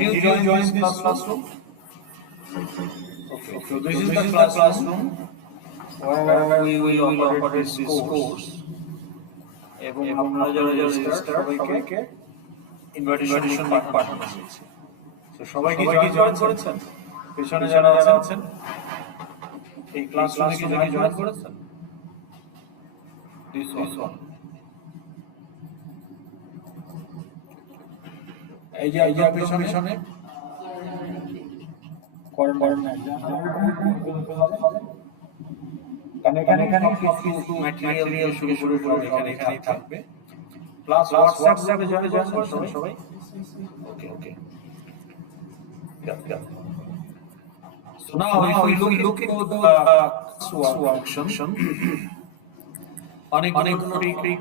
did you join this classroom? Okay, so this is the classroom where we will operate this course. এবং আপনারা যারা register সবাইকে invitation link পাঠানো হয়েছে। তো সবাই কি জয়েন করেছেন? পেছনে যারা আছেন এই ক্লাসরুমে কি জয়েন করেছেন? This one. এই যে পেছনে করেন না এখানে কিছু ম্যাটেরিয়াল শুরু এখানে থাকবে প্লাস হোয়াটসঅ্যাপ গ্রুপে জয়েন করছেন সবাই? ওকে So now if we look into the workshop, অনেক topic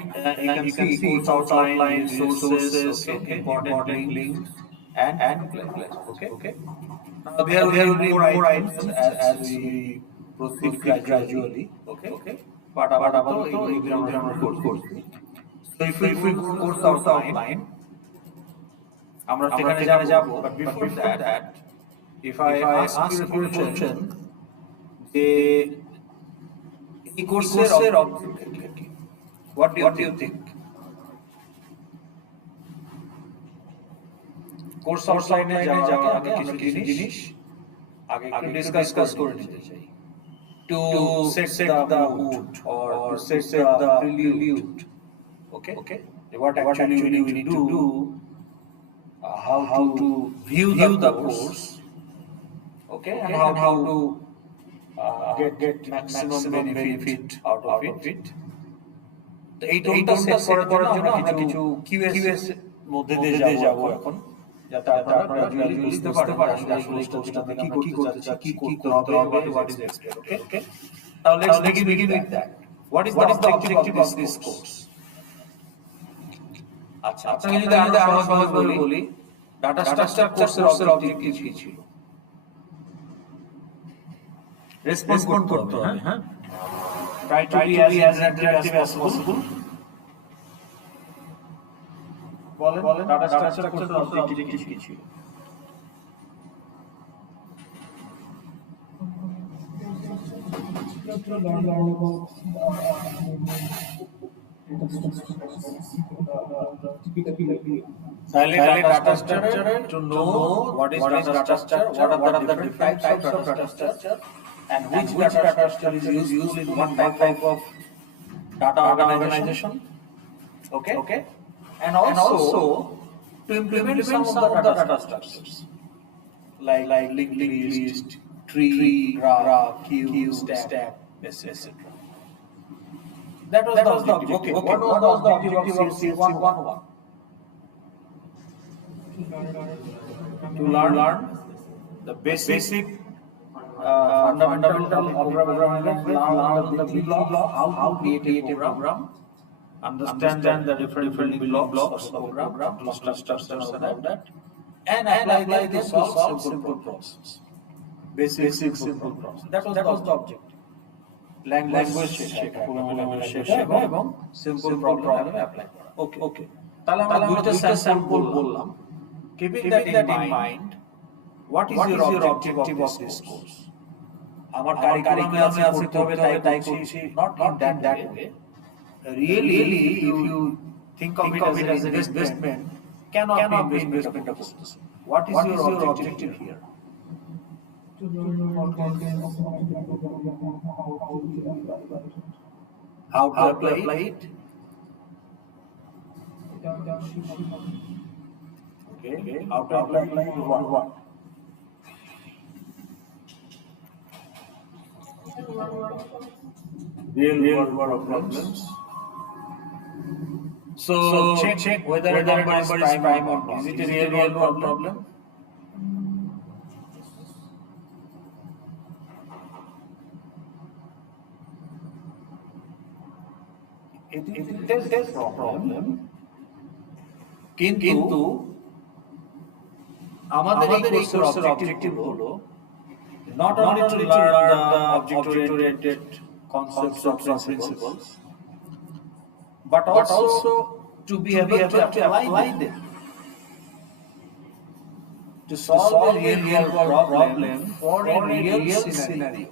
you can see course outline, resources, okay, important links and place. Okay. Now there will be more items as we proceed gradually. Okay. But apato আমরা করছি. So if we go course outline, আমরা সেখানে যাব. But before that, if I ask you a question, এই কোর্সের objective কি? What do you think? Course আউটলাইনে যাওয়ার আগে কিছু জিনিস আগে একটু ডিসকাস করে নিতে চাই। To set the mood or set the prelude. Okay. What actually we need to do, how to view the course. Okay, and how to get maximum benefit out of it. তো এইটা set করার জন্য আমরা কিছু QS মধ্যে দিয়ে যাব এখন, যাতে আপনারা গ্রাজুয়ালি বুঝতে পারেন আসলে এই কোর্সটাতে কি করতে চাচ্ছি, কি করতে হবে, what is expected. Okay, now let's begin with that. What is the objective of this course? আচ্ছা, আপনাকে যদি আরো সহজভাবে বলি, ডাটা স্ট্রাকচার কোর্সের অবজেক্টিভ কি ছিল? রেসপন্ড করতে হবে, হ্যাঁ? Try to be as interactive as possible. বলেন ডাটা স্ট্রাকচার কোর্সের অবজেক্টিভ কি ছিল? তাহলে data structure to know what is data structure, what are the different types of data structure, and which data structure is used in one type of data organization. Okay. And also to implement some of the data structures like linked list, tree, graph, queue, stack, etc. That was the objective. Okay. What was the objective of CFC101? To learn the basic fundamental of programming language, learn the building block, how to create a program, understand the different blocks of the program, structures and all that, and apply them to solve simple problems. Basic simple problems. That was the objective. Language শেখা, programming language শেখা এবং simple problem apply করা. Okay. তাহলে আমরা দুইটা sample বললাম. Keeping that in mind, what is your objective of this course? আমার কারিকুলামে আছে করতে হবে তাই করছি, not in that way. Really, if you think of it as an investment, cannot be investment of course. What is your objective here? How to apply it? Okay. How to apply what? Real world problems. So check whether a number is prime or not. Is it a real world problem? It is a problem. কিন্তু আমাদের এই কোর্সের objective হলো not only to learn the object-oriented concepts or principles, but also to be able to apply them. to solve a real world problem for a real scenario.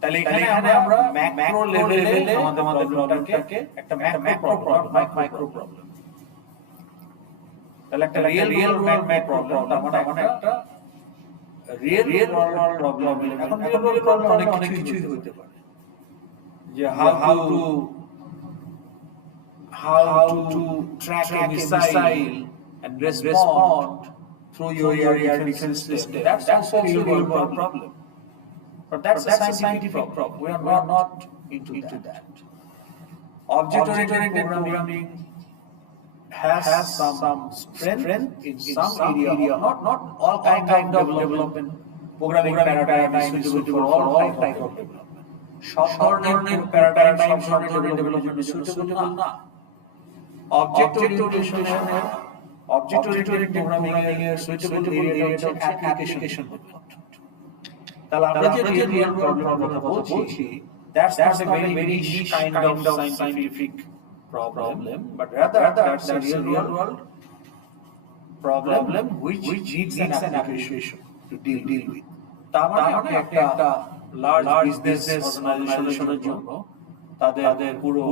তাহলে এখানে আমরা macro লেভেলে আমাদের প্রবলেমটাকে একটা ম্যাক্রো প্রবলেম, মাইক্রো প্রবলেম। তাহলে একটা real world macro problem মানে একটা রিয়েল ওয়ার্ল্ড প্রবলেম। এখন রিয়েল ওয়ার্ল্ড প্রবলেম অনেক কিছুই হতে পারে, যে how to track a missile and respond through your air defense system. That's also a real world problem. But that's a scientific problem. We are not into that. Object-oriented programming has some strength in some area. Not all kind of development. Programming paradigm is suitable for all type of development. সব ধরনের paradigm সব ধরনের development is suitable না। Object-oriented programming এর suitable area হচ্ছে application development. তাহলে আমরা যে real world problem কথা বলছি, that's not a very niche kind of scientific problem, but rather that's a real world problem which needs an application to deal with. তার মানে একটা large business organizationের জন্য তাদের পুরো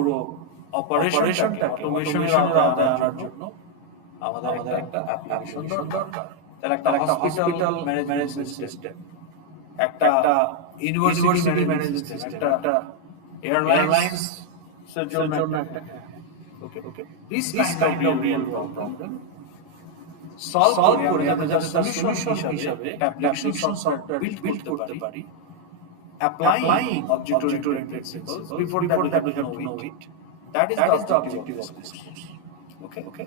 অপারেশনটাকে অটোমেশনের আওতায় আনার জন্য আমাদের একটা অ্যাপ্লিকেশন দরকার। তাহলে একটা হসপিটাল ম্যানেজমেন্ট সিস্টেম, একটা ইউনিভার্সিটি ম্যানেজমেন্ট সিস্টেম, একটা এয়ারলাইন্স এর জন্য একটা okay this kind of real world problem solve করে আমরা যাতে সলিউশন হিসেবে অ্যাপ্লিকেশন সফটওয়্যার বিল্ড করতে পারি, applying object-oriented principles before that we know it. That is the objective of this course. Okay.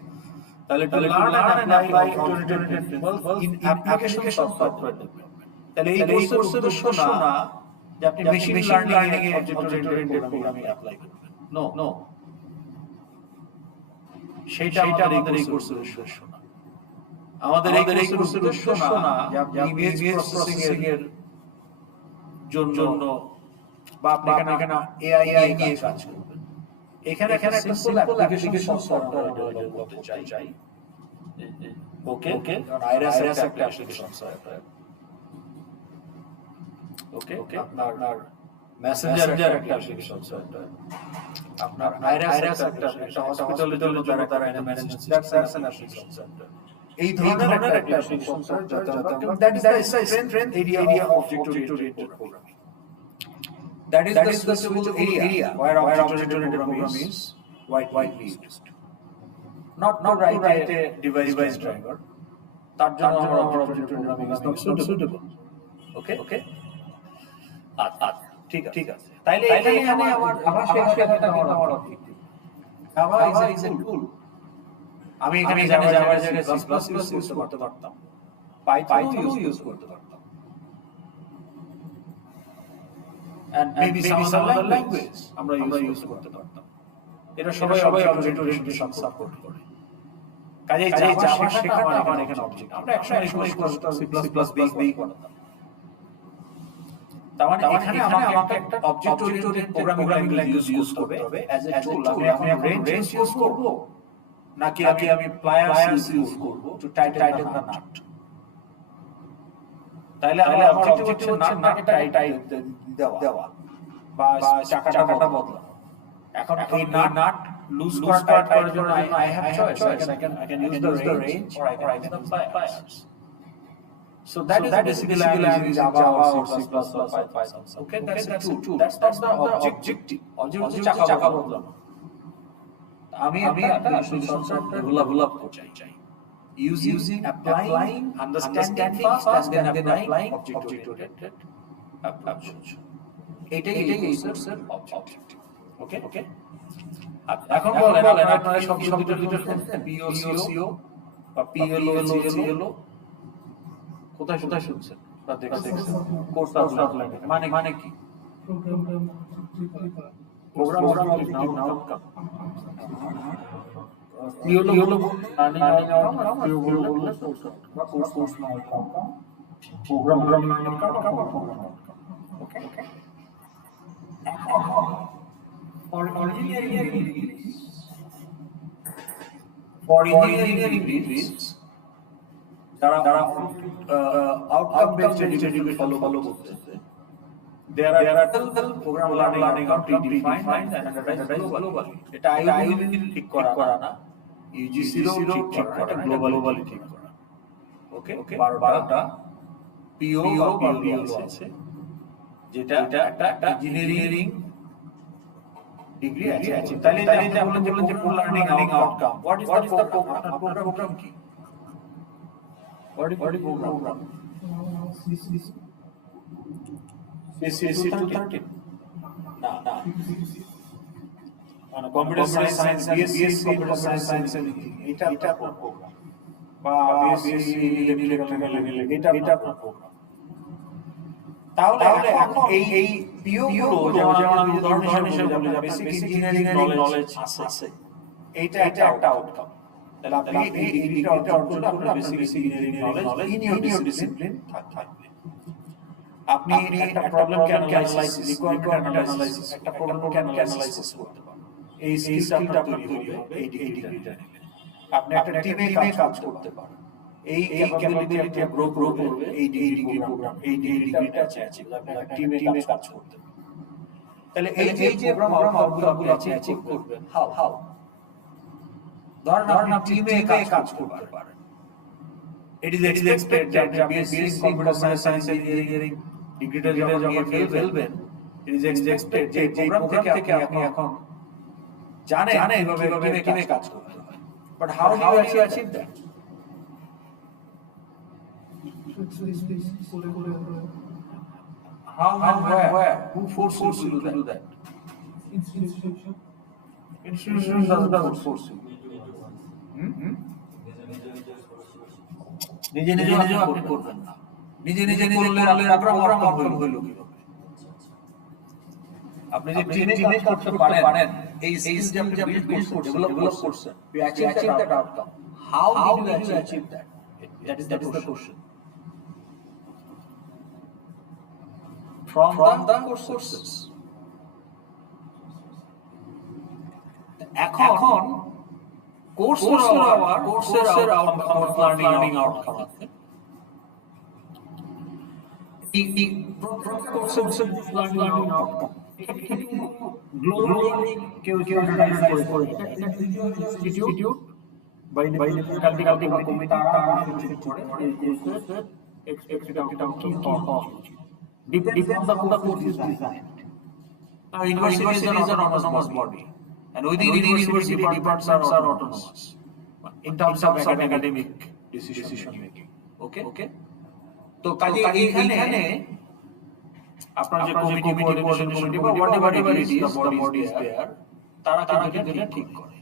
তাহলে to learn and apply object-oriented principles in application software development. তাহলে এই কোর্সের উদ্দেশ্য না যে আপনি মেশিন লার্নিং এ object-oriented প্রোগ্রামিং অ্যাপ্লাই করবেন। No, সেইটা আমাদের এই কোর্সের উদ্দেশ্য না। আমাদের এই কোর্সের উদ্দেশ্য না যে আপনি ইমেজ প্রসেসিং এর জন্য বা আপনি এখানে এআই নিয়ে কাজ করবেন। এখানে একটা সিম্পল অ্যাপ্লিকেশন সফটওয়্যার ডেভেলপ করতে চাই। ওকে, আইরাস একটা অ্যাপ্লিকেশন সফটওয়্যার। ওকে, আপনার মেসেঞ্জার একটা অ্যাপ্লিকেশন সফটওয়্যার। আপনার আইরাস একটা হসপিটালের জন্য তারা ম্যানেজমেন্ট সিস্টেম অ্যাপ্লিকেশন সফটওয়্যার। এই ধরনের একটা application software, that is the strength area of object-oriented programming. That is the suitable area where object-oriented programming is widely used. Not write a device driver. তার জন্য আমরা object-oriented programming is not suitable. Okay? আচ্ছা, ঠিক আছে। তাইলে এখানে আমার শেখাটা আমার objective. Java is a tool. আমি এখানে জাভার জায়গায় C++ ইউজ করতে পারতাম, পাইথন ইউজ করতে পারতাম, and maybe some other language আমরা ইউজ করতে পারতাম। এটা সবাই object-oriented সাপোর্ট করে। কাজেই জাভা শেখাটা আমার এখানে অবজেক্ট। আমরা একসময় C++ দিয়ে করতাম। তার মানে এখানে আমাকে একটা object-oriented programming language ইউজ করতে হবে as a tool। আমি এখন রেঞ্জ ইউজ করব নাকি আমি প্লায়ার্স ইউজ করব টু টাইটেন দ্য নাট। তাহলে আমার অবজেক্টিভ হচ্ছে নাটটাকে টাইট দেওয়া বা চাকাটা বদলানো। এখন এই নাট লুজ করার জন্য I have choice. I can use the range or I can use the pliers. So that is basically I'm using Java or C++ or Python. Okay, that's a tool. That's the objective. Objective চাকা বদলানো। আমি একটা software develop করতে চাই। Using, applying, understanding fast and then applying object-oriented approach. এটাই কোর্সের objective. ওকে? এখন বলেন আপনারা সব দুটো শুনছেন, POCO বা PLO কোথায় শুনছেন বা দেখছেন? কোর্স আউটলাইন মানে কি? Program objective outcome. PLO হলো লার্নিং আউটকাম, আর PO হলো course outcome, program outcome. Okay? For engineering degrees, তারা আউটকাম বেসড এডুকেশন ফলো করতেছে। There are 12 program learning outcome predefined and standardized globally. এটা IOD ঠিক করা না, UGC ও ঠিক করা, এটা গ্লোবালি ঠিক করা। ওকে, 12টা PO বা PSO আছে, যেটা একটা ইঞ্জিনিয়ারিং ডিগ্রি আছে। তাহলে আপনি বললেন যে program learning outcome, what is the program? আপনার প্রোগ্রাম কি? What is program? CSC 213 না মানে computer science BSc computer science এটা আপনার প্রোগ্রাম, বা BSc ইলেকট্রিক্যাল এটা আপনার প্রোগ্রাম। তাহলে এখন এই পিও গুলো যেমন আমি উদাহরণ হিসেবে বলি, বেসিক ইঞ্জিনিয়ারিং নলেজ আছে, এইটা একটা আউটকাম। তাহলে আপনি এই ডিগ্রিটা অর্জন করলে আপনার basic engineering knowledge in your discipline থাকবে। আপনি একটা প্রবলেমকে অ্যানালাইসিস, রিকোয়ারমেন্ট অ্যানালাইসিস, একটা প্রবলেমকে অ্যানালাইসিস করতে পারবেন। এই স্কিলটা আপনার তৈরি হবে এই ডিগ্রিটা নিলে। আপনি একটা টিমে কাজ করতে পারেন, এই ক্যাপাবিলিটি আপনি গ্রো করবে এই ডিগ্রি প্রোগ্রাম, এই ডিগ্রিটা আছে আপনি একটা টিমে কাজ করতে পারেন। তাহলে এই যে প্রোগ্রাম আউটকামগুলো আপনি অ্যাচিভ করবেন, হাউ ধরেন আপনি টিমে কাজ করতে পারেন। It is expected that BSc Computer Science and Engineering ডিগ্রিটা যখন নিয়ে ফেলবেন, it is expected যে প্রোগ্রাম থেকে আপনি এখন জানেন কিভাবে টিমে কাজ করতে হয়। But how do you achieve that? How and where? Who forces you to do that? Institution doesn't force you. নিজে আপনি করবেন না। নিজে করলে প্রোগ্রাম আউটকাম হইল কিভাবে? আপনি যে টিমে কাজ করতে পারেন, এই স্কিল যে আপনি বিল্ড করছেন, ডেভেলপ করছেন, you achieve that outcome. How did you achieve that? That is the question. From the sources. এখন কোর্সের লার্নিং আউটকাম আছে। এই কোর্সের লার্নিং আউটকাম গ্লোবালি কেউ করে ইনস্টিটিউট বা ফ্যাকাল্টি বা কমিটি তারা ঠিক করে এই কোর্সের এক্সপেক্টেড আউটকাম কি হওয়া উচিত। Depends on the course is designed. Now, universities are autonomous body, and within university departments are autonomous in terms of academic decision making. Okay? তো কাজে এইখানে আপনার যে কমিটি বা whatever it is, the body is there, তারা কিন্তু এটা ঠিক করে।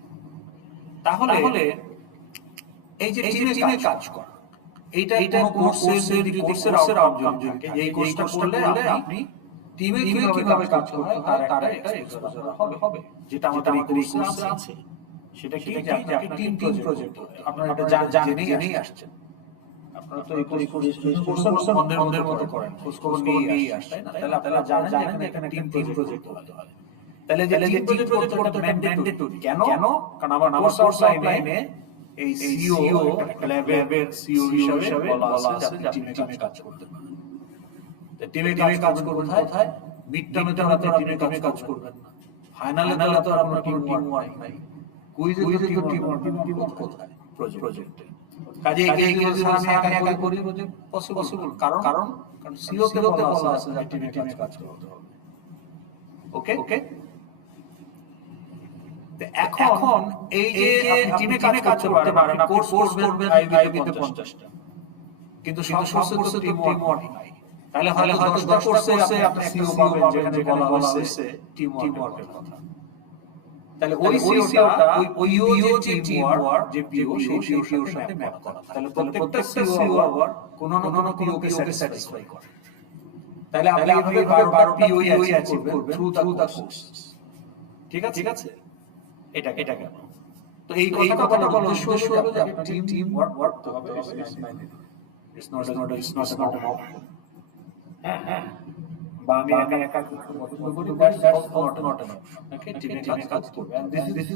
তাহলে এই যে টিমে কাজ করা, এইটা কোর্সের আউটকাম যদি এই কোর্সটা করলে আপনি টিমে কিভাবে কাজ করতে হয় তার একটা এক্সপোজার হবে, যেটা আমাদের এই কোর্সে আছে। সেটা কি যে আপনার টিম প্রজেক্ট, আপনারা এটা জেনেই আসছেন। আপনারা তো এই কোর্সের বন্ধের মতো করেন, খোঁজ খবর নিয়ে আসছেন, তাই না? তাহলে আপনারা জানেন যে এখানে টিম প্রজেক্ট হতে হয়। তাহলে যে টিম প্রজেক্ট করতে ম্যান্ডেটরি। কেন? কারণ আমার কোর্স লাইনে এই সিও একটা ল্যাবের সিও হিসেবে বলা আছে যে আপনি টিমে কাজ করতে পারেন। তো টিমে কাজ করবেন কোথায়? মিড টার্মে তো আপনারা টিমে কাজ করবেন না, ফাইনালে তো আপনার টিম ওয়ার্ক নাই, কুইজে তো টিম ওয়ার্ক কোথায়? প্রজেক্টে। কাজে এই আমি একা করি প্রজেক্ট পসিবল। কারণ সিও তে বলা আছে যে টিমে কাজ করতে হবে। ওকে? এখন এই যে টিমে কাজ করতে পারেন, আপনি কোর্স করবেন আইবিতে 50টা, কিন্তু সব কোর্সে টিম ওয়ার্ক নাই। তাহলে হয়তো 10 কোর্সে আপনি সিও পাবেন যেখানে বলা হয়েছে টিম ওয়ার্কের কথা। তাহলে ওই সিওটা ওই ইও যে টিম ওয়ার্ক যে পিও সেই সাথে ম্যাপ করা। তাহলে প্রত্যেকটা সিও আবার কোন না কোন পিও কে স্যাটিসফাই করে। তাহলে আপনি এইভাবে 12টা পিও অ্যাচিভ করবেন থ্রু দা কোর্স। ঠিক আছে? এটা কেন? তো এই কথাটা বলার উদ্দেশ্য হলো যে আপনার টিম ওয়ার্ক করতে হবে। It's not an option. হ্যাঁ। বা আমি একা পছন্দ করি, that's not an option. Okay, টিমে কাজ করবে। And this is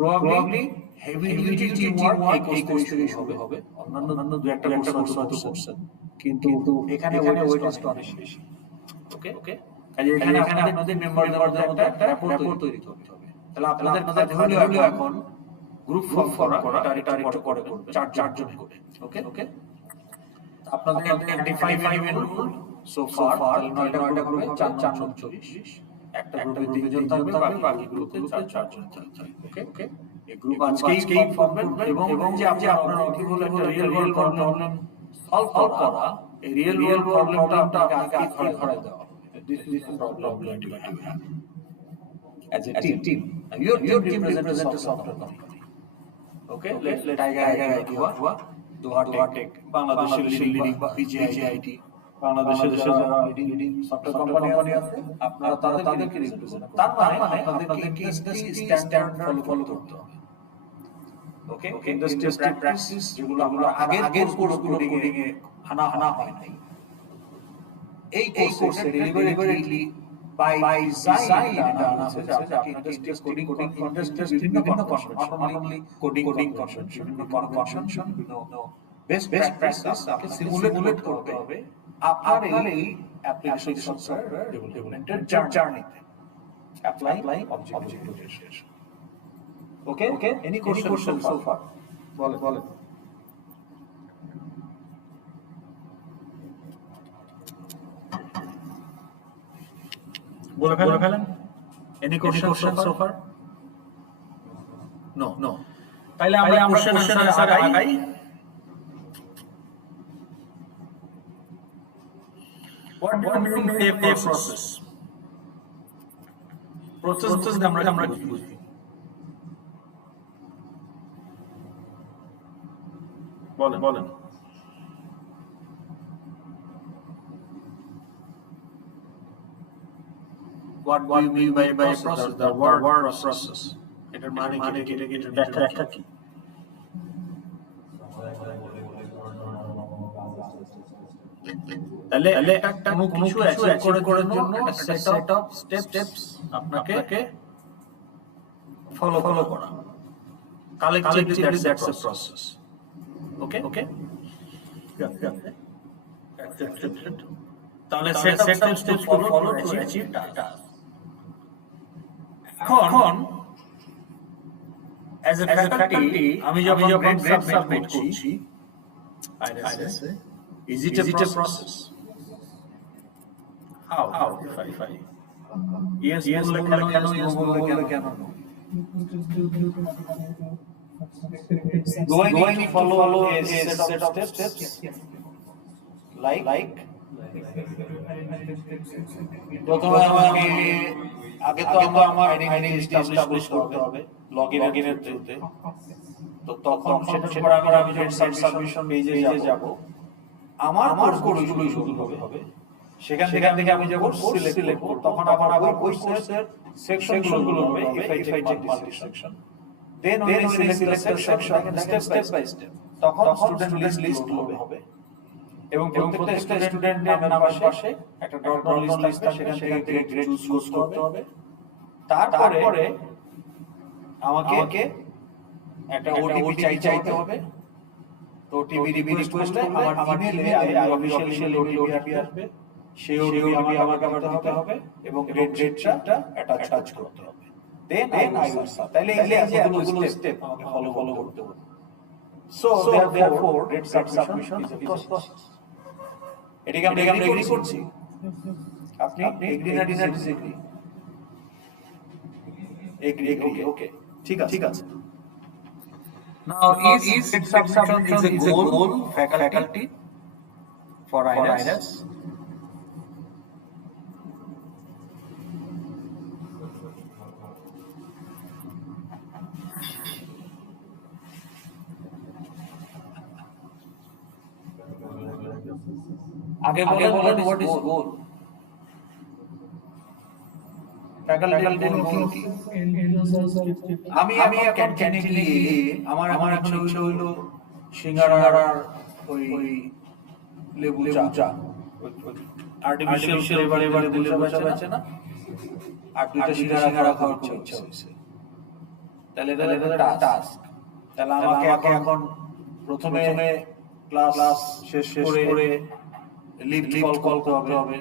probably heavy duty teamwork এই কোর্স থেকে শুরু হবে। অন্যান্য দু একটা কোর্স হয়তো করছেন, কিন্তু এখানে ওয়েটেজটা অনেক বেশি। ওকে ওকে, কাজে এখানে আপনাদের মেম্বারদের মধ্যে একটা র্যাপোর্ট তৈরি করতে হবে। তাহলে আপনাদের কাজ হলো এখন গ্রুপ ফর্ম করা, এটা একটু পরে করবে, চারজন করে। ওকে ওকে, আপনাদের 95 এর রুল সো ফার, তাহলে 9টা গ্রুপ হবে, 4 9 40, একটা গ্রুপে 3 জন থাকবে, বাকি গ্রুপে 4 জন থাকবে। ওকে ওকে, এই গ্রুপ আজকেই ফর্ম করবেন এবং যে আপনারা কি হলো একটা রিয়েল ওয়ার্ল্ড প্রবলেম সলভ করা, এই রিয়েল ওয়ার্ল্ড প্রবলেমটা আপনাকে আজকে ধরাই দেওয়া হবে। This is the problem you have as a team. Your team represent a software company. Okay, let Tiger IDEA, Doha Tech, বাংলাদেশের লিডিং BGIT, বাংলাদেশের যারা লিডিং সফটওয়্যার কোম্পানি আছে, আপনারা তাদেরকে রিপ্রেজেন্ট করবেন। তার মানে আপনাদেরকে ইন্ডাস্ট্রি স্ট্যান্ডার্ড ফলো করতে হবে। ওকে, ইন্ডাস্ট্রি প্র্যাকটিস যেগুলো আমরা আগের কোর্সগুলো কোডিং এ আনা হয় নাই, এই কোর্সে ডেলিভারেটলি by design এটা আনা হয়েছে যে আপনাকে ইন্ডাস্ট্রি কোডিং বিভিন্ন convention, not only coding convention, বিভিন্ন কনভেনশন, বিভিন্ন বেস্ট প্র্যাকটিস আপনাকে সিমুলেট করতে হবে আপনার এই অ্যাপ্লিকেশন সফটওয়্যার ডেভেলপমেন্টের জার্নিতে, applying object orientation. Okay okay, any question so far? বলেন। বলে ফেলেন। Any question so far? No. তাহলে আমরা কোশ্চেন আনসার আগাই। What do you mean by process? Process আমরা কি বুঝি? বলেন। What do you mean by process? The word process. এটার মানে কি? এটার ব্যাখ্যা কি? তাহলে একটা কোনো কিছু অ্যাচিভ করার জন্য একটা সেট অফ স্টেপস আপনাকে ফলো করা। Collectively that's a process. Okay? তাহলে set of steps follow to achieve task. এখন as a faculty আমি যখন গ্রেড সাবমিট করছি, is it a process? How? If I yes বললে কেন, yes বললে কেন? Do I need follow a set of steps? Like? প্রথমে আমাকে আগে তো আমার আইডেন্টিটি এস্টাবলিশ করতে হবে লগইনের থ্রুতে। তো তখন সেটার পর আমি যখন সাবমিশন পেজে যাব, আমার কোর্সগুলো শুরু হবে। সেখান থেকে আমি যখন সিলেক্ট করব, তখন আবার ওই কোর্সের সেকশনগুলো হবে, if I take multi section, then select the section step by step, তখন স্টুডেন্ট লিস্ট হবে এবং প্রত্যেকটা স্টুডেন্ট নামের পাশে একটা ড্রপ ডাউন লিস্ট থাকবে, সেখান থেকে গ্রেড চুজ করতে হবে। তারপরে আমাকে একটা ওটিপি চাইতে হবে। তো ওটিপি রিকোয়েস্টে আমার ইমেইলে অফিশিয়াল ওটিপি আসবে, সেই ওটিপি আমাকে আবার দিতে হবে এবং গ্রেডটা অ্যাটাচ করতে হবে। Then I will sub. তাহলে এই যে এতগুলো স্টেপ আমাকে ফলো করতে হবে। So therefore grade submission is a process. এটাকে আমরা এগ্রি করছি। আপনি এগ্রি না ডিসএগ্রি? এগ্রি। ওকে, ঠিক আছে। Now is submission is a goal faculty for IRAS? আগে বলেন what is goal? ফ্যাকাল্টির গোল কি? আমি ক্যান্টিনে গিয়ে আমার এখন ইচ্ছে হইলো সিঙ্গারার ওই লেবু চা, আর্টিফিশিয়াল ফ্লেভার দিলে লেবু চা আছে না, আর দুইটা সিঙ্গারা খাওয়ার খুব ইচ্ছা হয়েছে। তাহলে এটা টাস্ক। তাহলে আমাকে এখন প্রথমে ক্লাস শেষ করে লিফট কল করতে হবে,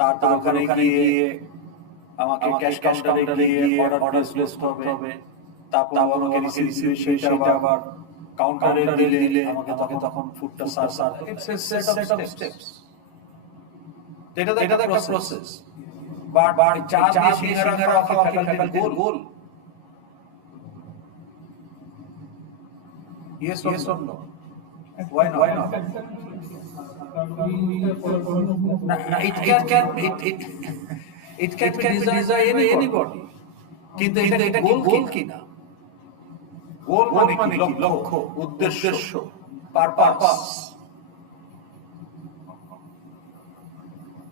তারপর ওখানে গিয়ে আমাকে ক্যাশ কাউন্টারে গিয়ে অর্ডার প্লেস করতে হবে, তারপর আমাকে রিসিভ সেটা আবার কাউন্টারে দিলে আমাকে তখন ফুডটা serve. It's a set of steps. এটা একটা প্রসেস। বাট চা সিঙ্গারা খাওয়া faculty goal. Yes or no? Why not? It can be desired by anybody. কিন্তু এটা গোল কিনা? গোল মানে কি? লক্ষ্য, উদ্দেশ্য, পারপাস।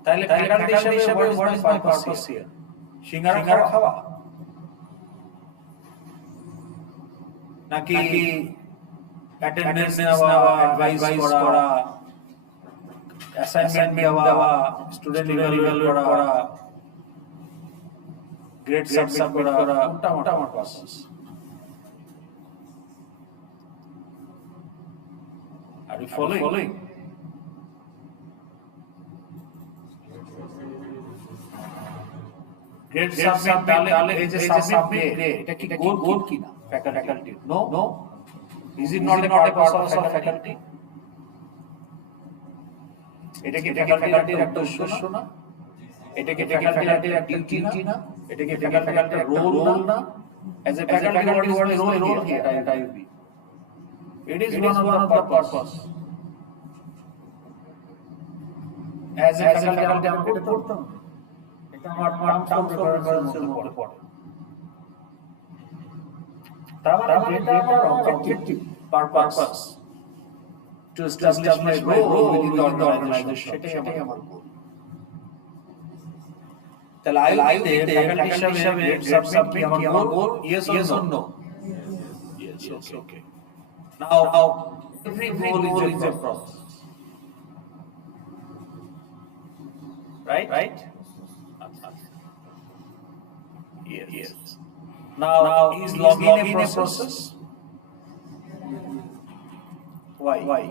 তাহলে ফ্যাকাল্টি হিসেবে what is my purpose here? সিঙ্গারা খাওয়া নাকি অ্যাটেন্ডেন্স নেওয়া, অ্যাডভাইস করা, অ্যাসাইনমেন্ট দেওয়া, স্টুডেন্ট ইভালুয়েট করা, গ্রেড সাবমিট করা, ওটা আমার purpose. Are you following? Grade submit তাহলে এই যে সাবমিট এটা কি গোল কিনা faculty? No. Is it not a purpose of faculty? এটা কি ফ্যাকাল্টির একটা উদ্দেশ্য না? এটা কি ফ্যাকাল্টির একটা ডিউটি না? এটা কি ফ্যাকাল্টির রোল না? As a faculty, what is my role here at IUB? It is one of the purpose. As a faculty, আমাকে এটা করতে হবে। এটা আমার টার্মস অফ রেফারেন্সের মধ্যে পড়ে। তার মানে এটা আমার objective, purpose to establish my role within the organisation. সেটাই আমার গোল। তাহলে আইতে ফ্যাকাল্টি হিসেবে সাবমিট কি আমার goal? Yes or no? Yes, okay. Now every goal is a process. Right? Yes. Now is logging a process? Why?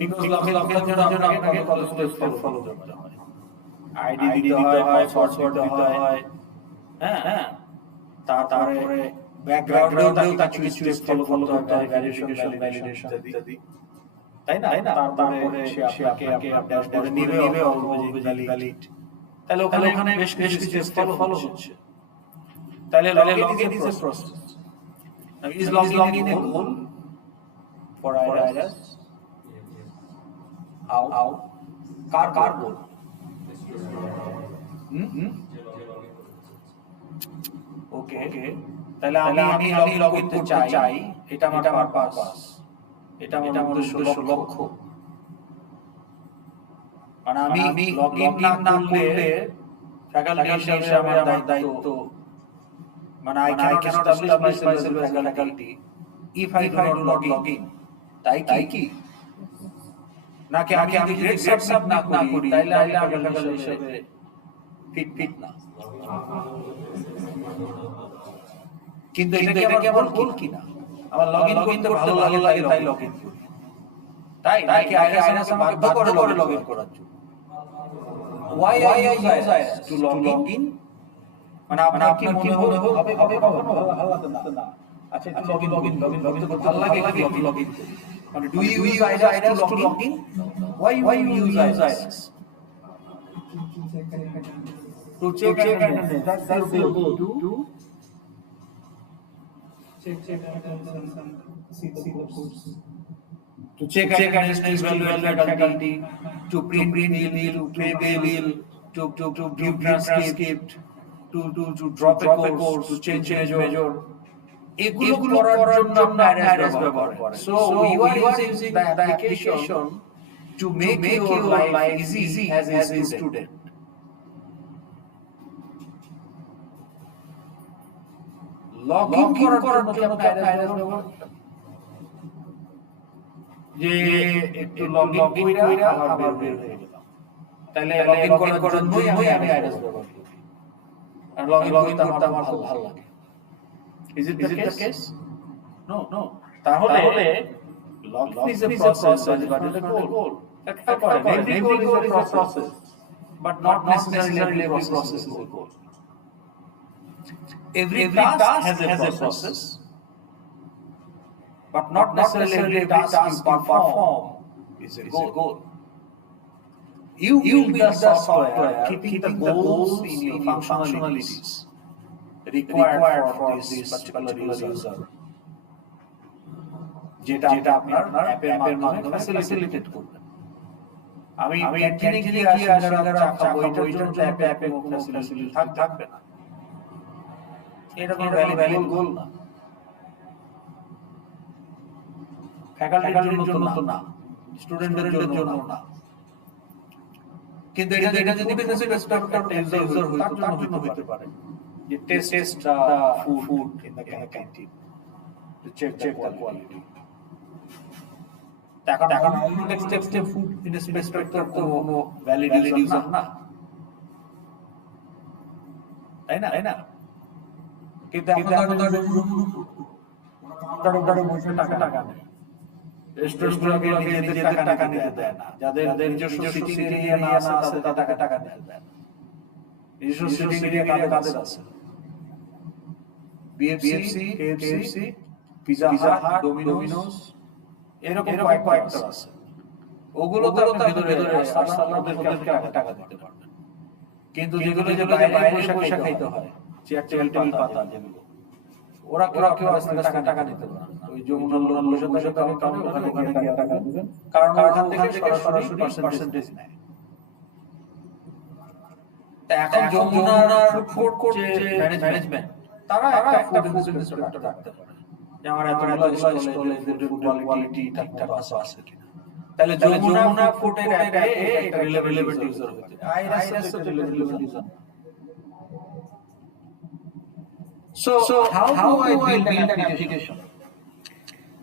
Because logging জন্য আপনাকে কত স্টেপ ফলো করতে হয়। আইডি দিতে হয়, পাসওয়ার্ড দিতে হয়, হ্যাঁ, তারপরে ব্যাকগ্রাউন্ডেও তাকে কিছু স্টেপ ফলো করতে হয়, ভেরিফিকেশন, ভ্যালিডেশন ইত্যাদি, তাই না? তারপরে সে আপনাকে ড্যাশবোর্ডে নিবে ভ্যালিড। তাহলে ওখানে বেশ কিছু স্টেপ ফলো হচ্ছে। তাহলে login is a process. Now is logging a goal for IRS? How? কার গোল? ওকে। তাহলে আমি লগইন করতে চাই, এটা আমার পারপাস, এটা আমার উদ্দেশ্য, লক্ষ্য। মানে আমি লগইন না করলে ফ্যাকাল্টি হিসেবে আমার দায়িত্ব, মানে I cannot establish myself as a faculty if I do not log in. তাই কি? নাকি আমি গ্রেড সাবমিট না করি তাইলে আমি ফ্যাকাল্টি হিসেবে ফিট না। কিন্তু এটা কি আমার গোল কিনা? আমার লগইন করতে ভালো লাগে তাই লগইন করি। তাই নাকি আইএস আমাকে বাধ্য করে লগইন করার জন্য? Why I use IRS to log in? মানে আপনার কি মনে হবে কখনো ভালো লাগে না? আচ্ছা একটু লগইন করতে ভালো লাগে লগইন করি। মানে do you use IRS to log in? Why you use IRS? To check attendance. That's the goal. Check attendance and see the course. To check attendance, evaluate faculty, to print bill, to pay bill, to give transcript, to drop a course, to change major. এগুলো করার জন্য আমরা IRS ব্যবহার করি। So you are using the application to make your life easy as a student. Login করার জন্য IRS ব্যবহার যে একটু লগইন কইরা আবার বের হয়ে গেলাম। তাহলে লগইন করার জন্যই আমি IRS ব্যবহার করি। আর লগইন করতে আমার খুব ভালো লাগে। Is it the case? No. তাহলে login is a process, but not a goal. Every goal is a process, but not necessarily every process is a goal. Every task has a process, but not necessarily every task you perform is a goal. You build the software keeping the goals in your functionalities required for this particular user, যেটা আপনার অ্যাপের মাধ্যমে facilitate করবেন। আমি ক্যান্টিনে গিয়ে চা খাবো, এটার জন্য অ্যাপে কোনো ফ্যাসিলিটি থাকবে না। এটা কোনো ভ্যালিড গোল না, ফ্যাকাল্টির জন্য তো না, স্টুডেন্টদের জন্য না। কিন্তু এটা যদি বিজনেস ইউজার হয় তার জন্য হতে পারে যে test food in the canteen to check the quality. এখন স্টেপ ফুড ইন স্পেসিফিক তো কোনো ভ্যালিড ইউজার না, তাই না? কিন্তু এখন ধরো বসে টাকা নেই, রেস্টুরেন্টগুলোকে নিজেদের টাকা নিতে দেয় না, যাদের নিজস্ব সিটিং এরিয়া না আছে তাদের টাকা নিতে দেয় না। নিজস্ব সিটিং এরিয়া কাদের আছে? বিএফসি, কেএফসি, পিজা হাট, ডোমিনোস, এরকম কয়েকটা আছে। ওগুলো তো ভিতরে ওদেরকে টাকা দিতে পারবেন। কিন্তু যেগুলো যে বাইরে বসে খাইতে হয়, চেয়ার টেবিল পাতা যেগুলো, ওরা কেউ আপনার টাকা নিতে পারে না। ওই যমুনার লোন বসে ওখানে গিয়ে টাকা দিবেন, কারণ ওখান থেকে সরাসরি পার্সেন্টেজ নেয়। এখন যমুনার ফুড কোর্ট যে ম্যানেজমেন্ট, তারা একটা ফুড বিজনেস রাখতে পারে যে আমার এতগুলো স্টলে ফুডের কোয়ালিটি ঠিকঠাক আছে কিনা। তাহলে যমুনা ফুডের অ্যাপে একটা রিলেভেন্ট ইউজার হতে পারে, আইরাস তো relevant user. So how do I build an application?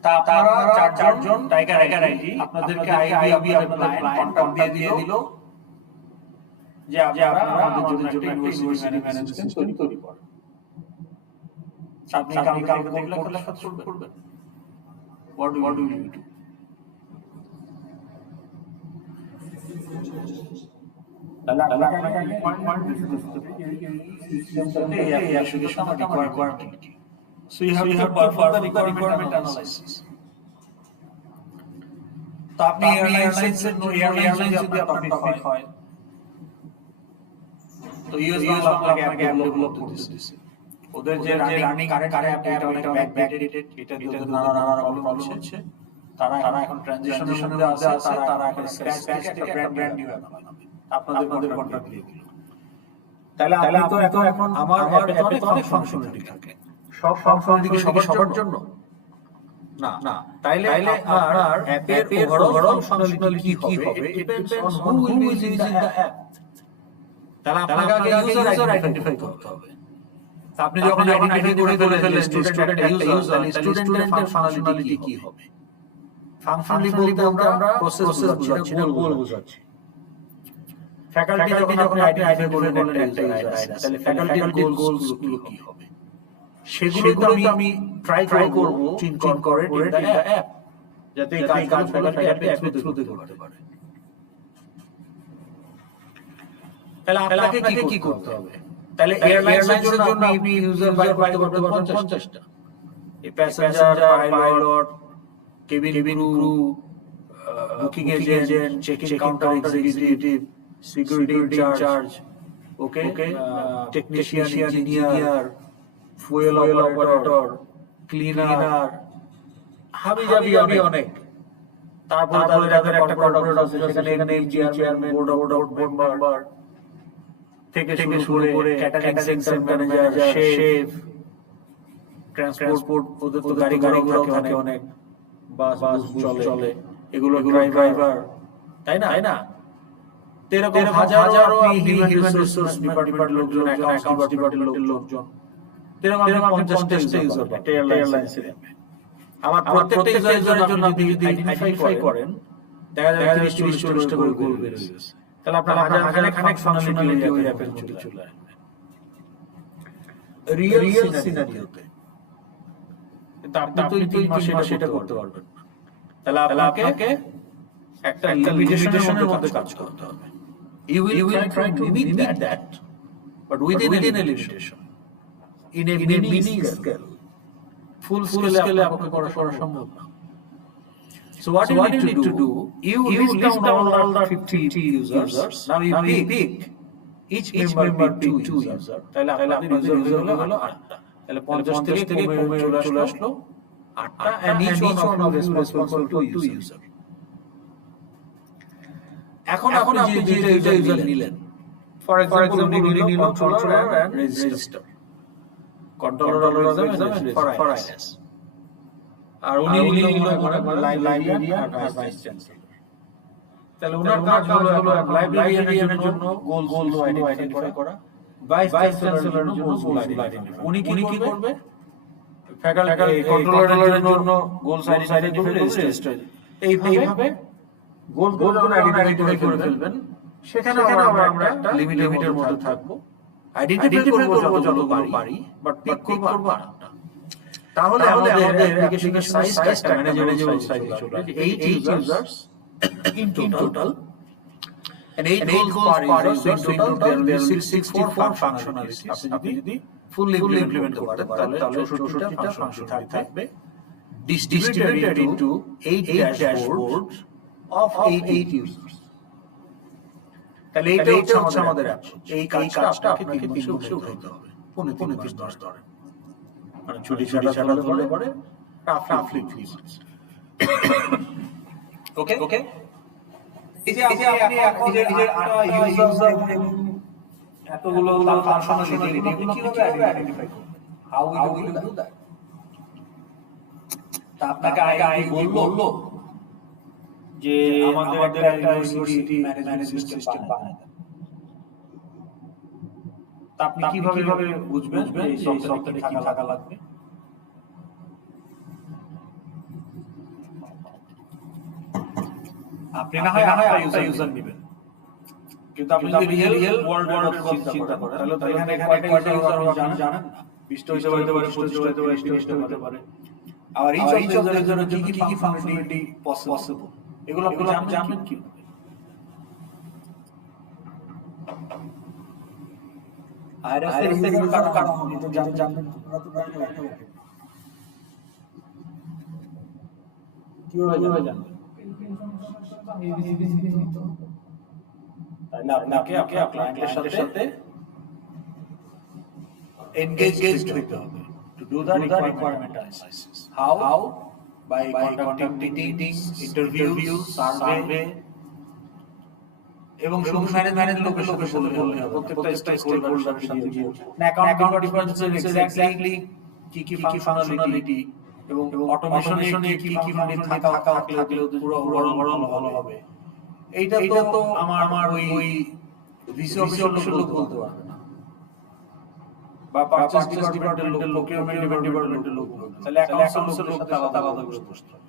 তা আপনারা চারজন টাইগার আইডি আপনাদেরকে আইডি আপনাদের ক্লায়েন্ট কন্টাক্ট দিয়ে দিল যে আপনারা আমাদের জন্য একটা ইউনিভার্সিটি ম্যানেজমেন্ট তৈরি করেন। আপনি কালকে লেখা শুরু করবেন। What do you do? So you have to perform the requirement analysis. তো আপনি এয়ারলাইন্স যদি আপনার টপিক হয়, তো ইউএস বাংলাকে অ্যাপ ডেভেলপ করতেছে। ওদের যে রানিং কারেন্ট অ্যাপ অনেক ব্যাকডেটেড, এটা দিয়ে নানা প্রবলেম হচ্ছে। তারা এখন ট্রানজিশনের মধ্যে আছে, তারা এখন স্ক্র্যাচ থেকে একটা ব্র্যান্ড নিউ অ্যাপ বানাবে, আপনাদের কন্ট্রাক্ট দিয়ে দিল। তাহলে আপনি তো এখন আমার অ্যাপে অনেক ফাংশনালিটি থাকে, সব ফাংশনালিটি কি সবার জন্য না। তাইলে আপনার অ্যাপের ওভারঅল ফাংশনালিটি কি হবে, depends on who is using the app. তাহলে আপনাকে আগে ইউজার আইডেন্টিফাই করতে হবে। আপনি যখন আইডেন্টিফাই করে ফেললেন স্টুডেন্ট ইউজার, স্টুডেন্টের ফাংশনালিটি কি হবে? ফাংশনালিটি বলতে আমরা প্রসেস বুঝাচ্ছি না, গোল বুঝাচ্ছি। ফ্যাকাল্টি যখন আপনি আইডেন্টিফাই করে বলেন একটা ইউজার, তাহলে ফ্যাকাল্টির গোলগুলো কি হবে সেগুলো তো আমি ট্রাই করব চিন্তা করে ইন দ্য অ্যাপ, যাতে এই কাজগুলো ফ্যাকাল্টি অ্যাপে থ্রুতে করতে পারে। তাহলে আপনাকে কি করতে হবে? তাহলে এয়ারলাইন্সের জন্য আপনি ইউজার বাই করতে পারবেন 50টা। এই passenger, pilot, cabin crew, booking agent, checking counter executive, security incharge, okay, technician, engineer, fuel operator, cleaner, হাবিজাবি অনেক। তারপর তাদের একটা কর্পোরেট আছে, সেখানে চেয়ারম্যান, বোর্ড অফ মেম্বার থেকে শুরু করে catering centre manager, chef, transport, ওদের তো গাড়ি থাকে অনেক, বাস চলে, এগুলো ড্রাইভার, তাই না? এরকম হাজারো আপনি হিউম্যান রিসোর্স ডিপার্টমেন্টের লোকজন, অ্যাকাউন্টস ডিপার্টমেন্টের লোকজন, এরকম আপনি 50টা ইউজার একটা এয়ারলাইন্সের অ্যাপে। আমার প্রত্যেকটা ইউজারের জন্য আপনি যদি আইডেন্টিফাই করেন, দেখা যায় 30-40টা করে গোল বের হয়ে গেছে। তাহলে আপনার হাজার খানেক ফাংশনালিটি ওই অ্যাপের মধ্যে চলে আসবে। রিয়েল সিনারিওতে কিন্তু আপনি তো 3 মাস সেটা করতে পারবেন না। তাহলে আপনাকে একটা লিমিটেশনের মধ্যে কাজ করতে হবে। You will try to mimic that, but within a limitation, in a mini scale. Full scale আপনাকে করা সম্ভব না। So what you need to do, you list down all the 50 users. Now you pick each member pick 2 user. তাহলে আপনাদের user হলো 8টা। তাহলে 50 থেকে কমে চলে আসলো 8টা, and each one of you responsible for 2 user. এখন আপনি যে দুইটা ইউজার নিলেন, ফর এক্সাম্পল উনি নিল controller and registrar, controller for IS, আর উনি নিল লাইব্রেরিয়ান আর ভাইস চ্যান্সেলর। তাহলে ওনার কাজ হলো লাইব্রেরিয়ানের জন্য গোলস আইডেন্টিফাই করা, ভাইস চ্যান্সেলরের জন্য গোলস আইডেন্টিফাই। উনি কি করবে? ফ্যাকাল্টি কন্ট্রোলারের জন্য গোলস আইডেন্টিফাই করবে, রেজিস্টার, এইভাবে গোল আইডেন্টিফাই করে ফেলবেন। সেখানে আমরা একটা লিমিটের মধ্যে থাকবো, আইডেন্টিফাই করব যত পারি, বাট পিক করব আরেকটা। তাহলে আমাদের অ্যাপ্লিকেশনের সাইজটা ম্যানেজেবল সাইজ চলে আসবে। 8 users in total, and 8 goals per user, so in total there will be 64 functionalities. আপনি যদি fully implement করতে পারেন তাহলে 64টা ফাংশন থাকবে, distributed into 8 dashboards of 8 users. তাহলে এটা হচ্ছে আমাদের অ্যাপ্রোচ। এই কাজটা আপনাকে 3 মাসে উঠাইতে হবে, 3 মাস ধরে, মানে ছুটি ছাড়া ধরলে পরে রাফলি 3 মাস। ওকে, এই যে আপনি এখন যে 8টা ইউজার এতগুলো ফাংশনালিটি এগুলো কিভাবে আইডেন্টিফাই করবেন? How will you do that? তা আপনাকে আগে বললো যে আমাদের একটা ইউনিভার্সিটি ম্যানেজমেন্ট সিস্টেম বানাতে। তা আপনি কিভাবে বুঝবেন যে এই সফটওয়্যারে কি থাকা লাগবে? আপনি না হয় একটা ইউজার নেবেন, কিন্তু আপনি যদি রিয়েল ওয়ার্ল্ডের কথা চিন্তা করেন তাহলে এখানে কয়টা ইউজার আপনি জানেন না? 20টা হতে পারে, 25টা হতে পারে, 30টা হতে পারে। আর ইচ অফ ইউজারের জন্য কি ফাংশনালিটি পসিবল, এগুলো আপনি জানেন কি? আইআরএস এর কারণ আপনি তো জানেন কিভাবে জানেন? তাহলে আপনাকে আপনার ক্লায়েন্টের সাথে এনগেজ হতে হবে to do the requirement analysis. How? By conducting meetings, interviews, survey, এবং শুধু ম্যানেজমেন্ট লোকের সাথে বললে হবে, প্রত্যেকটা স্টেক হোল্ডারের সাথে না, অ্যাকাউন্ট ডিপার্টমেন্টের এক্স্যাক্টলি কি ফাংশনালিটি এবং অটোমেশনে কি থাকলে পুরো ওভারঅল ভালো হবে। এইটা তো আমার ওই ভিসি অফিসের লোক বলতে পারবে না, বা পারচেজ ডিপার্টমেন্টের লোক, প্রকিউরমেন্ট ডিপার্টমেন্টের লোক। তাহলে অ্যাকাউন্টসের লোক আলাদা করে বসতে হবে।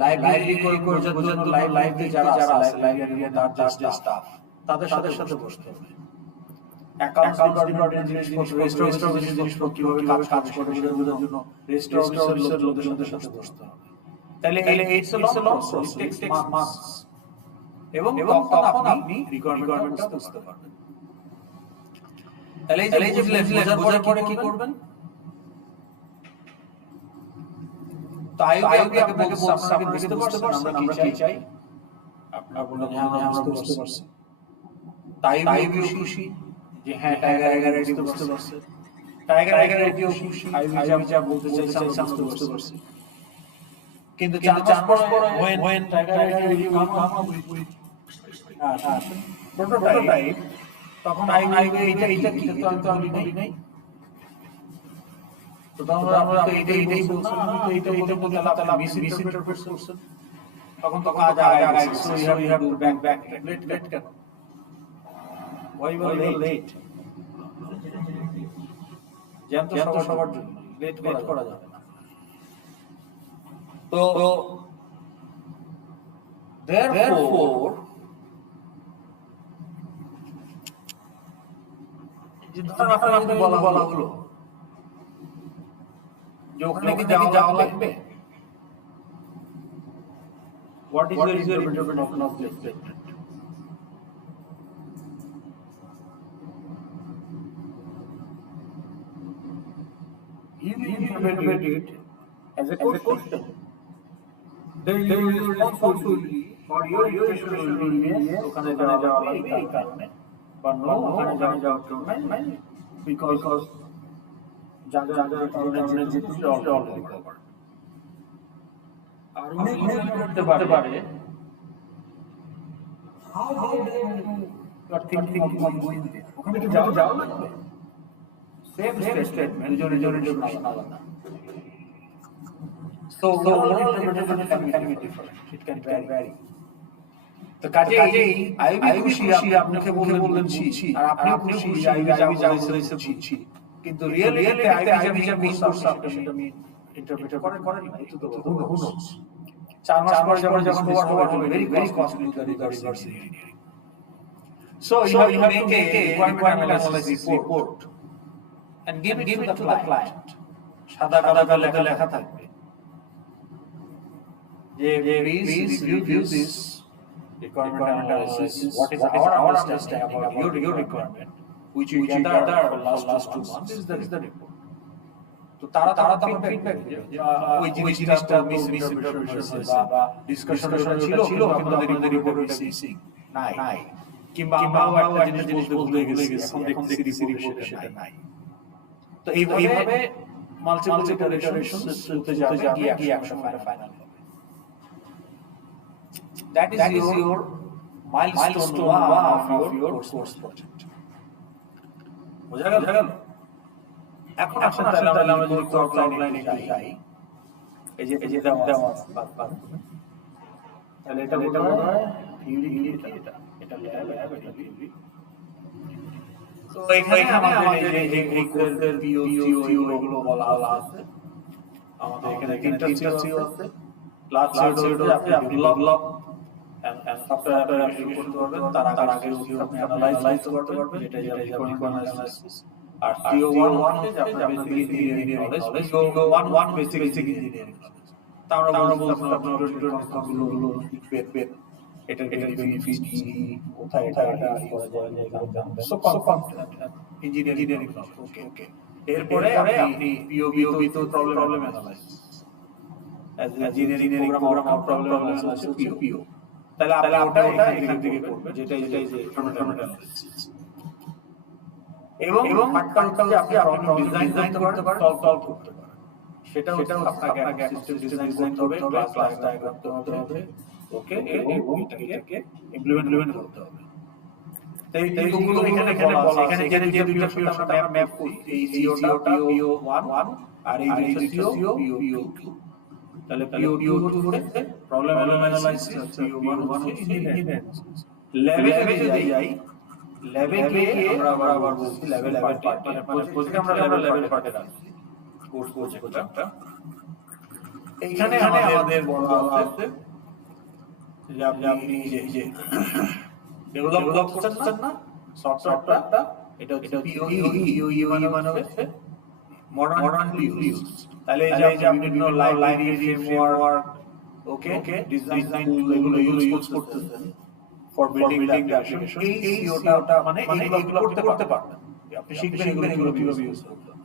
লাইব্রেরি বোঝার জন্য লাইব্রেরি যারা আছে, লাইব্রেরিয়ান তার যে স্টাফ, তাদের সাথে বসতে হবে। অ্যাকাউন্টস ডিপার্টমেন্টের জিনিসপত্র, রেজিস্টার অফিসের জিনিসপত্র কিভাবে কাজ করে সেটা বোঝার জন্য রেজিস্টার অফিসের লোকদের সাথে বসতে হবে। তাহলে it's a long process, it tax months, এবং তখন আপনি রিকোয়ারমেন্টটা বুঝতে পারবেন। তাহলে এই যে বোঝার পরে কি করবেন? তাই আপনাকে বলছি, আপনি বুঝতে পারছেন আমরা কি চাই? আপনারা বললেন হ্যাঁ আমরা বুঝতে পারছি। তাই খুশি যে হ্যাঁ টাইগার আইডি বুঝতে পারছে, টাইগার আইডিও খুশি, আইভি যা বলতে চাইছে আমরা বুঝতে পারছি। কিন্তু 4 মাস পরে when tiger ID come up with prototype, তখন আইভি এইটা কি তো আমি বলি নাই। তো আমরা তো এইটাই বলছিলাম না, এইটা বলতে তাহলে আপনি মিসইন্টারপ্রেট করছেন। তখন কাজ আগে so you have to back late কেন? Why you were late? Jam তো সবার জন্য, লেট করা যাবে না। তো therefore যে ধরেন আপনাকে বলা হলো যে ওখানে কি যাওয়া লাগবে? What is your interpretation of this statement? You interpret it as a question. Then your response will be, or your interpretation will be, yes, ওখানে যাওয়া লাগবে এই কারণে, বা no, ওখানে যাওয়ার কারণে because যা কারণে যেতে already covered. আর উনি করতে পারে how you are thinking of going there. ওখানে কি যাওয়া লাগবে? Same statement, দুজনের আলাদা. So moral interpretation can be different. It can vary. তো কাজেই আমি খুশি আপনাকে বললেন খুশি, আর আপনিও খুশি আমি যা বলেছি, কিন্তু রিয়েলিটিতে আমি যা মিন করছি সেটা আমি ইন্টারপ্রেট করেন না, এটা তো who knows. 4 মাস পরে যখন ডিসকভার হবে very costly to the reverse engineering. So you have to make a requirement analysis report and give it to the client. সাদা কালো লেখা থাকবে যে please review this requirement analysis. What is our understanding about your requirement, which we gathered for last 2 months? Is the report. তো তারা তখন feedback ওই জিনিসটা মিসইন্টারপ্রিটেশন বা ডিসকাশন ছিল কিন্তু আমাদের রিপোর্টে মিসিং নাই, কিংবা আমরাও একটা জিনিস বলতে গেছি এখন দেখি রিপোর্টে সেটা নাই। তো এইভাবে মাল্টিপল ইটারেশনস চলতে যাবে গিয়ে একসময় ফাইনাল হবে। That is your milestone 1 of your course project. বুঝা গেল? এখন তাহলে আমরা যদি কোর্স আউটলাইনে যাই, এই যে দেওয়া তাহলে এটা বলতে হয় থিওরি এটা ল্যাব এটা থিওরি। তো এখানে আমাদের এই কোর্সের পিও এগুলো বলা আছে, আমাদের এখানে তিনটা সিও আছে। লাস্ট সিওটা আছে আপনি ডেভেলপ এন্ড সফটওয়্যার অ্যাপ্লিকেশন করবেন, তার আগে আপনি অ্যানালাইজ করতে পারবেন, যেটা রিকোয়ারমেন্ট অ্যানালাইসিস। আর সিও 1 হচ্ছে যে আপনার basic engineering knowledge, CO 1 basic engineering knowledge. তাহলে আমরা বলবো আপনার কনসেপ্টগুলো শিখবেন, এটা বেনিফিট কি, কোথায় এটা ইউজ করা যায় জানবেন, so concept engineering knowledge. Okay, এরপরে আপনি পিও তো problem analysis as engineering program problem analysis PO. তাহলে আপনি ওটা এখান থেকে করবেন, যেটা যে ফান্ডামেন্টাল অ্যানালাইসিস। এবং আপনি ডিজাইন করতে পারেন, সলভ করতে পারেন, সেটাও আপনাকে সিস্টেম ডিজাইন করতে হবে, ক্লাস ডায়াগ্রাম করতে হবে, ওকে, এবং এটাকে ইমপ্লিমেন্ট করতে হবে। তাই এইগুলো এখানে বলা আছে, এখানে যে দুটো পিও আমরা ম্যাপ করি, এই সিওটা পিও 1 আর এই দুটো সিও পিও 2। তাহলে পিও 2 হচ্ছে প্রবলেম অ্যানালাইসিস, পিও 1 হচ্ছে ইঞ্জিনিয়ারিং। ল্যাবে যদি যাই, ল্যাবে গিয়ে আমরা আবার বলছি লেভেল পার্ট, মানে প্রজেক্ট আমরা লেভেল পার্টে রাখছি কোর্স প্রজেক্টটা। এইখানে আমাদের বলা আছে যে আপনি যে ডেভেলপ করছেন না সফটওয়্যারটা, এটা হচ্ছে পিওই মানে হচ্ছে মডার্ন ইউজ। তাহলে এই যে আপনি বিভিন্ন লাইব্রেরি ফ্রেমওয়ার্ক, ওকে, ডিজাইন টুল এগুলো ইউজ করতেছেন for building the application, এই সিওটা মানে এগুলো করতে পারবেন, আপনি শিখবেন এগুলো কিভাবে ইউজ করতে হবে,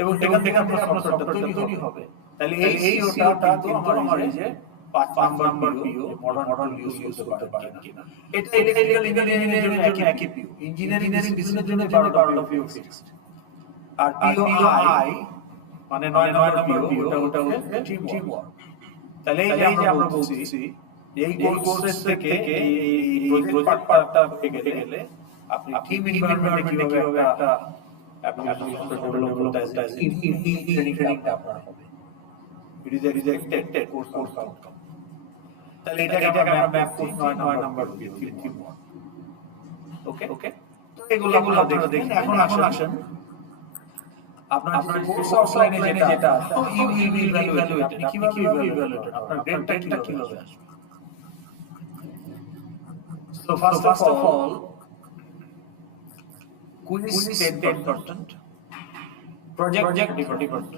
এবং এখান থেকে আপনার সফটওয়্যারটা তৈরি হবে। তাহলে এই সিওটা কিন্তু আমার এই যে 5 নাম্বার পিও মডার্ন ইউজ করতে পারেন কিনা, এটা ইলেকট্রিক্যাল ইঞ্জিনিয়ারিং এর জন্য একই পিও, ইঞ্জিনিয়ারিং ডিসিপ্লিনের জন্য 12টা পিও ফিক্সড। আর পিও আই মানে 9 নাম্বার পিও, ওটা হচ্ছে টিম ওয়ার্ক। তাহলে এই যে আমরা বলছি এই কোর্সের থেকে এই প্রজেক্ট পার্টটা পেতে গেলে আপনি টিম এনভায়রনমেন্টে কিভাবে একটা অ্যাপ্লিকেশন ডেভেলপ করতে চান, এই ট্রেনিংটা আপনার হবে। It is a rejected course outcome. তাহলে এটাকে আমরা ম্যাপ করব 9 নাম্বার টিম ওয়ার্ক। ওকে, তো এগুলো আপনারা দেখেন। এখন আসেন আপনার কোর্স অফলাইনে যেটা আছে, ইউ উইল বি ইভালুয়েটেড। আপনি কিভাবে ইভালুয়েটেড, আপনার গ্রেডটা কিভাবে আসবে? So first of all, quiz 10%, project 20%,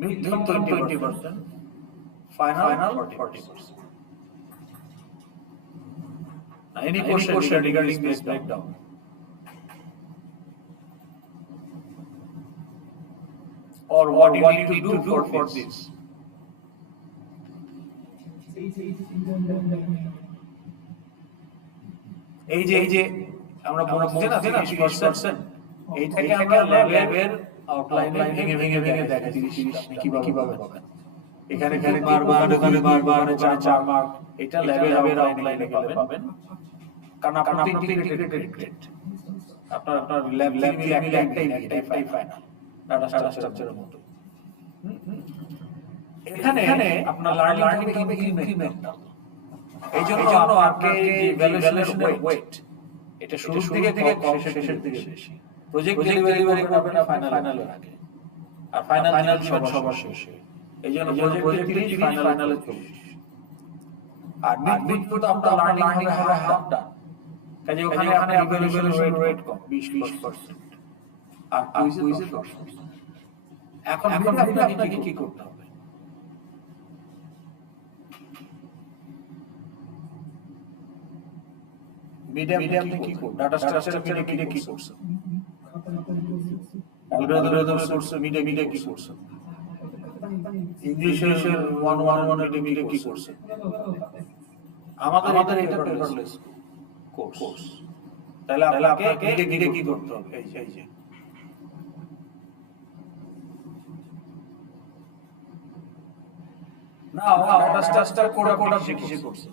Mid-term 20%, final 40%. Now, any question regarding this breakdown? Or what you need to do for this? এই যে আমরা বলছি না 30%, এইটাকে আমরা ল্যাবের আউটলাইনে ভেঙে দেখাই 30 আপনি কিভাবে পাবেন। এখানে বার 4 মার্ক, এটা ল্যাবের আউটলাইনে পাবেন। কারণ আপনার ইন্টিগ্রেটেড গ্রেড, আপনার ল্যাব মিলে একটাই ফাইনাল ডাটা স্ট্রাকচারের মতো। এখানে আপনার লার্নিং হবে ইনক্রিমেন্টাল। এইজন্য আপনাকে যে ভ্যালুয়েশনের ওয়েট এটা শুরু থেকে কম, শেষের দিকে বেশি। প্রজেক্ট ডেলিভারি করবেন ফাইনালের আগে, আর ফাইনাল সবার শেষে। এইজন্য প্রজেক্ট 30, ফাইনালে 40। আর মিড তো আপনার লার্নিং হবে হাফ ডান, কাজে ওখানে ইভ্যালুয়েশন রেট কম 20%, আর কুইজে 10%। এখন আপনাকে কি করতে হবে? মিডিয়াম কি করব? ডাটা স্ট্রাকচার মিডিয়া কি করছে? অ্যালগরিদম সোর্স মিডিয়া কি করছে? ইংলিশের 111 এর মিডিয়া কি করছে? আমাদের এটা পেপারলেস কোর্স। তাহলে আপনাকে মিডিয়া কি করতে হবে? এই যে না ডাটা স্ট্রাকচার কোড শিখে করছে।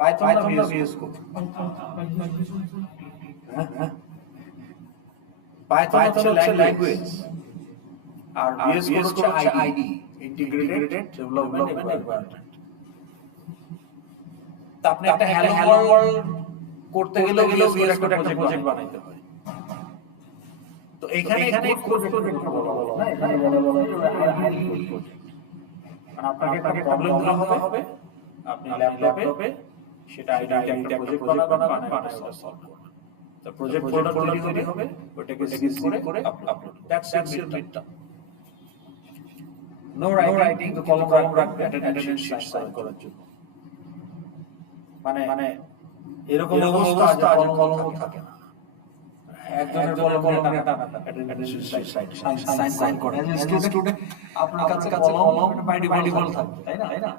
পাইথন না ভিএস কোড? পাইথন হচ্ছে ল্যাঙ্গুয়েজ, আর ভিএস কোড হচ্ছে আইডি, ইন্টিগ্রেটেড ডেভেলপমেন্ট এনভায়রনমেন্ট। তা আপনি একটা হ্যালো ওয়ার্ল্ড করতে গেলে ভিএস কোড একটা প্রজেক্ট বানাইতে হয়। তো এখানে কোড প্রজেক্ট বলা হয় না, এখানে বলা হয় প্রজেক্ট। মানে আপনাকে একটা প্রবলেম দেওয়া হবে, আপনি ল্যাপটপে সেটা একটা প্রজেক্ট বানাবেন, সলভ করবেন। তো প্রজেক্ট ফোল্ডার তৈরি হবে, ওটাকে সিভ করে upload. That's your midterm. No writing, কলম রাখবে অ্যাটেনডেন্স সাইন করার জন্য। মানে এরকম অবস্থা যে কলম থাকে না, একজনের কলম টানা অ্যাটেনডেন্স সাইন করে। স্টুডেন্ট আপনার কাছে কলম বাই ডিফল্ট থাকবে, তাই না?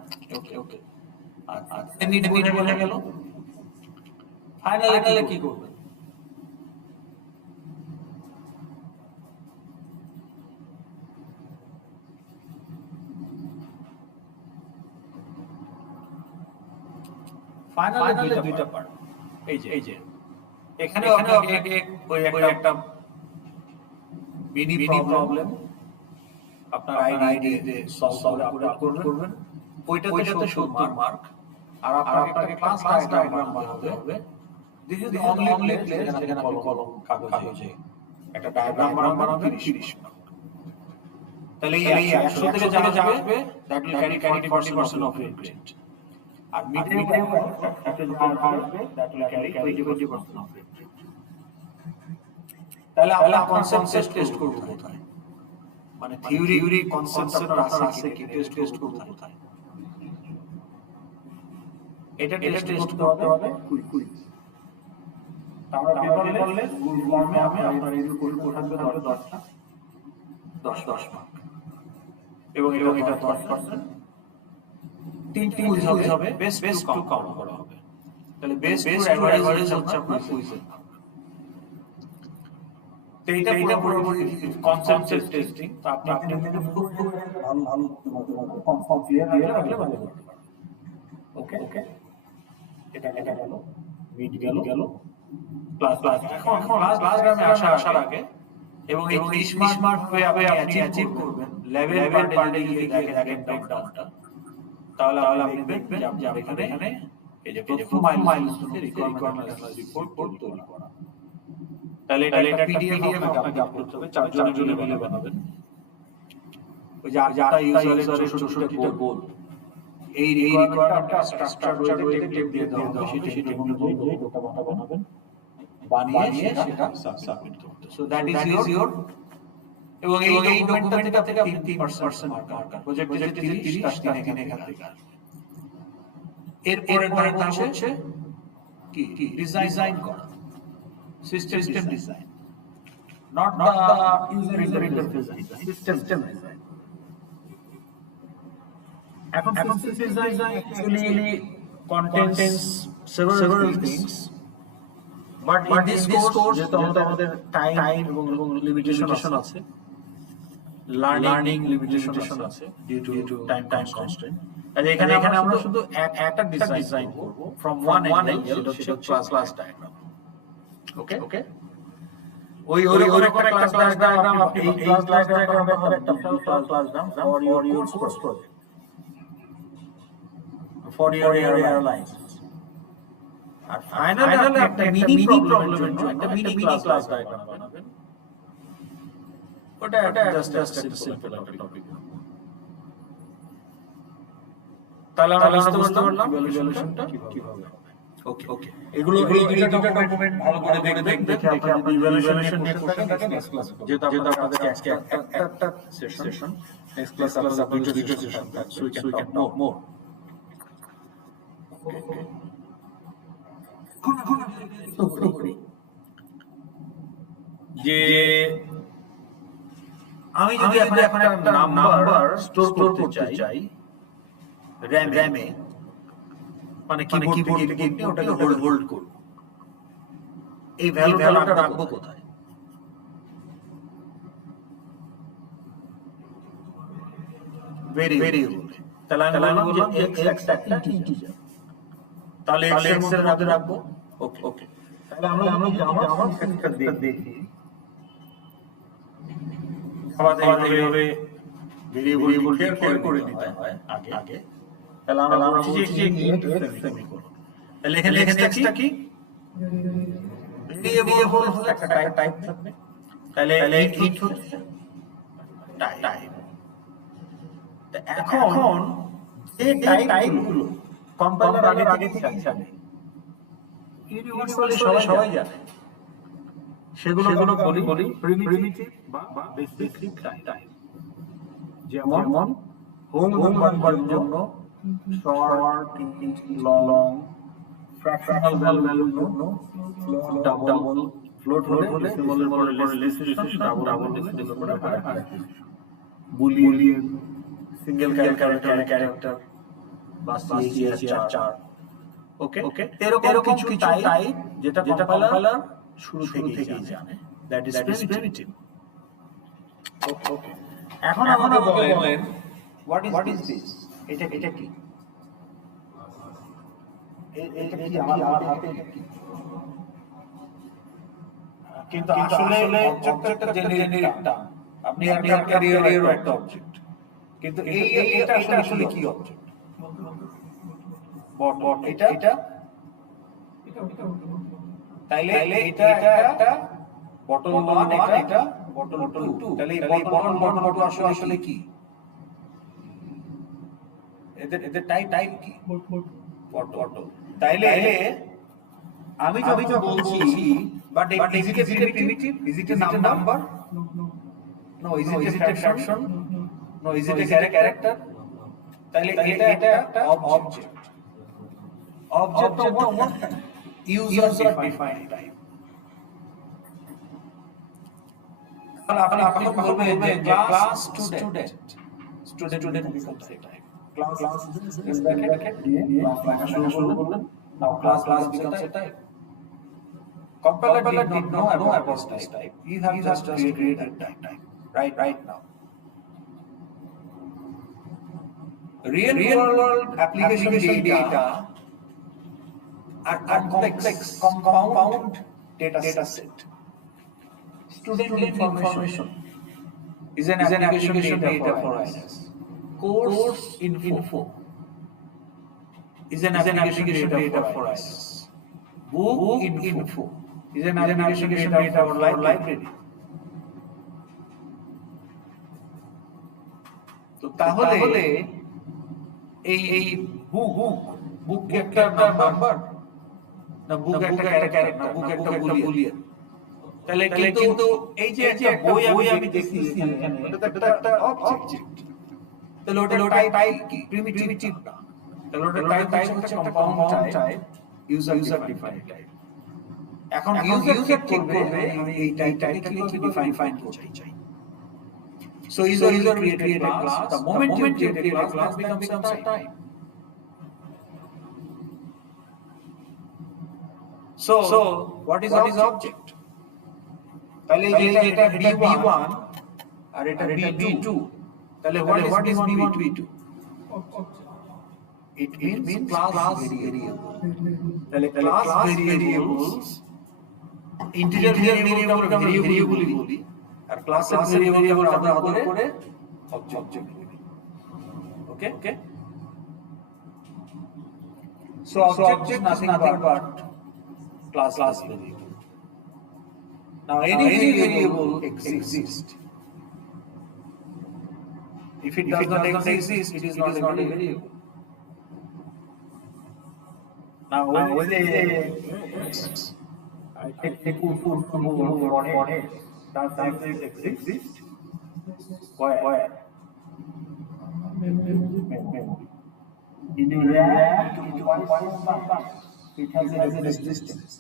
ওকে। আর এমনি বলে গেল, ফাইনালে কি করবে? ফাইনালে দুইটা পার্ট। এই যে এখানে আপনাকে ওই একটা মিনি প্রবলেম আপনার আইডিতে সলভ করবেন। ওইটাতে 70 মার্ক। আর আপনাকে ক্লাস ডায়াগ্রাম বানাতে হবে। দিস ইজ অনলি প্লেস যেখানে কলম কাগজে একটা ডায়াগ্রাম বানাবেন 30 মার্ক। তাহলে এই 100 থেকে যা আসবে that will carry 40% of your grade. আর মিডিয়াম একটা যা আসবে that will carry 20% of your grade. তাহলে আমরা কনসেপ্ট টেস্ট করব কোথায়? মানে থিওরি কনসেপ্ট আছে কি টেস্ট করব কোথায়? এটা টেস্ট করতে হবে কুইজ। আমরা পেপারলেস গুগল ফর্মে আমি আপনার এই কোড থাকবে 10টা 10 মার্ক, এবং এটা 10%। তিনটি কুইজ হবে, বেস্ট টু কাউন্ট করা হবে। তাহলে বেস্ট টু এভারেজ হচ্ছে আপনার কুইজের নাম। তো এটা পুরোপুরি কনসেপ্ট টেস্টিং। তো আপনি ভালো কনফার্ম ক্লিয়ার রাখলে ভালো করতে পারবেন। ওকে, এটা গেল, মিড গেল, ক্লাস এখন ক্লাস গ্রামে আসার আগে এবং এই স্মার্ট হয়ে আপনি অ্যাচিভ করবেন লেভেল পার্টে যদি দেখেন ব্রেকডাউনটা, তাহলে আপনি দেখবেন যে এখানে এই যে প্রথম মাইলস্টোনের রিকোয়ারমেন্ট রিপোর্ট তৈরি করা। তাহলে এটা পিডিএফ আপনাকে আপলোড করতে হবে, 4 জনের মিলে বানাবেন। ওই যে 8টা ইউজারের 64টা গোল, এই রিকোয়ারমেন্টটা স্ট্রাকচার ওয়েতে টেপ দিয়ে দেওয়া হবে। সেটা অনুযায়ী ডেটা বানাবেন, বানিয়ে সেটা সাবমিট করতে। সো দ্যাট ইজ ইওর এবং এই ডকুমেন্টটা থেকে আপনি 3% মার্কার প্রজেক্টে যে 30 তার 3 এখান থেকে এরপরের নাম হচ্ছে কি ডিজাইন করা system design not the user interface design system design এখন system design actually contains several things but in this course যেহেতু আমাদের টাইম এবং লিমিটেশন আছে লার্নিং লিমিটেশন আছে due to time constraint এখানে আমরা শুধু একটা ডিজাইন করব from one angle সেটা হচ্ছে ক্লাস ডায়াগ্রাম ওকে ওই রকম একটা ক্লাস ডায়াগ্রাম আপনি এই ক্লাস ডায়াগ্রাম হবে একটা class diagram for your course project for your license আর ফাইনালি একটা মিনি প্রবলেমের জন্য একটা মিনি ক্লাস ডায়াগ্রাম বানাবেন ওটা জাস্ট একটা সিম্পল একটা টপিক তাহলে আমরা বুঝতে পারলাম ইভালুয়েশনটা কিভাবে হবে ওকে এগুলো দুটো ডকুমেন্ট ভালো করে দেখবেন দেখে আপনি ইভালুয়েশন নিয়ে কোশ্চেন থাকে নেক্সট ক্লাসে যেটা আপনাদেরকে আজকে একটা সেশন নেক্সট ক্লাস আপনাদের দুটো সেশন থাকবে সো উই ক্যান টক মোর যে আমি যদি এখন একটা নাম্বার স্টোর করতে চাই র‍্যামে মানে কিবোর্ড থেকে ওটাকে হোল্ড করব এই ভ্যালুটা রাখবো কোথায় ভেরিয়েবল তাহলে আমি বললাম যে x একটা ইন্টিজার তাহলে x এর মধ্যে রাখবো ওকে তাহলে আমরা জাভা সেক্টর দেখি আমাদের এইভাবে ভেরিয়েবল ডিক্লেয়ার করে দিতে হয় আগে তাহলে আমরা বলছি যে সেমিকোলন তাহলে এখানে টেক্সটটা কি ভেরিয়েবল হলো একটা টাইপ থাকবে তাহলে ইট হচ্ছে টাইপ এখন এই টাইপগুলো কম্পাইলার আগে থেকে জানে ইউনিভার্সালি সবাই জানে সেগুলো বলি প্রিমিটিভ বা বেসিক টাইপ যেমন হোম নাম্বারের জন্য শর্ট লং ফ্র্যাকশনাল ভ্যালুর জন্য ডাবল ফ্লোট হলে সিম্বলের পরে রিলেশন ডাবল দিলে পরে বুলিয়ান সিঙ্গেল ক্যারেক্টার বা সিএসআর ওকে এরকম কিছু টাইপ যেটা কম্পাইলার শুরু থেকেই জানে দ্যাট ইজ প্রিমিটিভ ওকে এখন আমাকে বলেন হোয়াট ইজ দিস এটা কি এটা কি আমার হাতে কি কিন্তু আসলে অবজেক্টটা জেনারেট টার্ম আপনি একটা ক্যারিয়ারের একটা অবজেক্ট কিন্তু এটা আসলে কি অবজেক্ট বট এটা তাইলে এটা একটা বটল 1 এটা বটল 2 তাহলে এই বটল আসলে কি এদের টাইপ কি বটল তাইলে আমি যখন বলছি but is it a primitive is it a number no is it a fraction no is it a character তাইলে এটা একটা object of user defined type তাহলে আপনি বলবেন যে ক্লাস স্টুডেন্ট কোথায় টাইপ ক্লাস ইজ ব্র্যাকেট দিয়ে ক্লাস শুরু করলেন now class becomes a type compiler did not know about this type you have just created that type right now real world application data are complex compound data set student information is an application data for us course info is an application data for us book info is an application data for library তো তাহলে এই বুক একটা number না বুক একটা character না বুক একটা Boolean তাহলে কিন্তু এই যে একটা বই আমি দেখছি এখানে ওটা তো একটা অবজেক্ট, তাহলে ওটা টাইপ কি প্রিমিটিভ না, তাহলে ওটা টাইপ হচ্ছে একটা compound type user defined type. এখন ইউজার ঠিক করবে আমি এই টাইপটাকে কিভাবে ডিফাইন করতে চাই। So user will create a class. The moment you create a class, that becomes a type. So what is object? তাহলে এটা B1 আর এটা B2, তাহলে what is B1 B2? It means class variable. তাহলে class variables integer variable আমরা variable বলি, আর class variable আমরা আদর করে object বলি। Okay? So object is nothing but class variable. Now any variable exists. If it does not exist, it is not a variable. Now when I take food on it, does it exist? Where? Memory. In the RAM, it has an existence.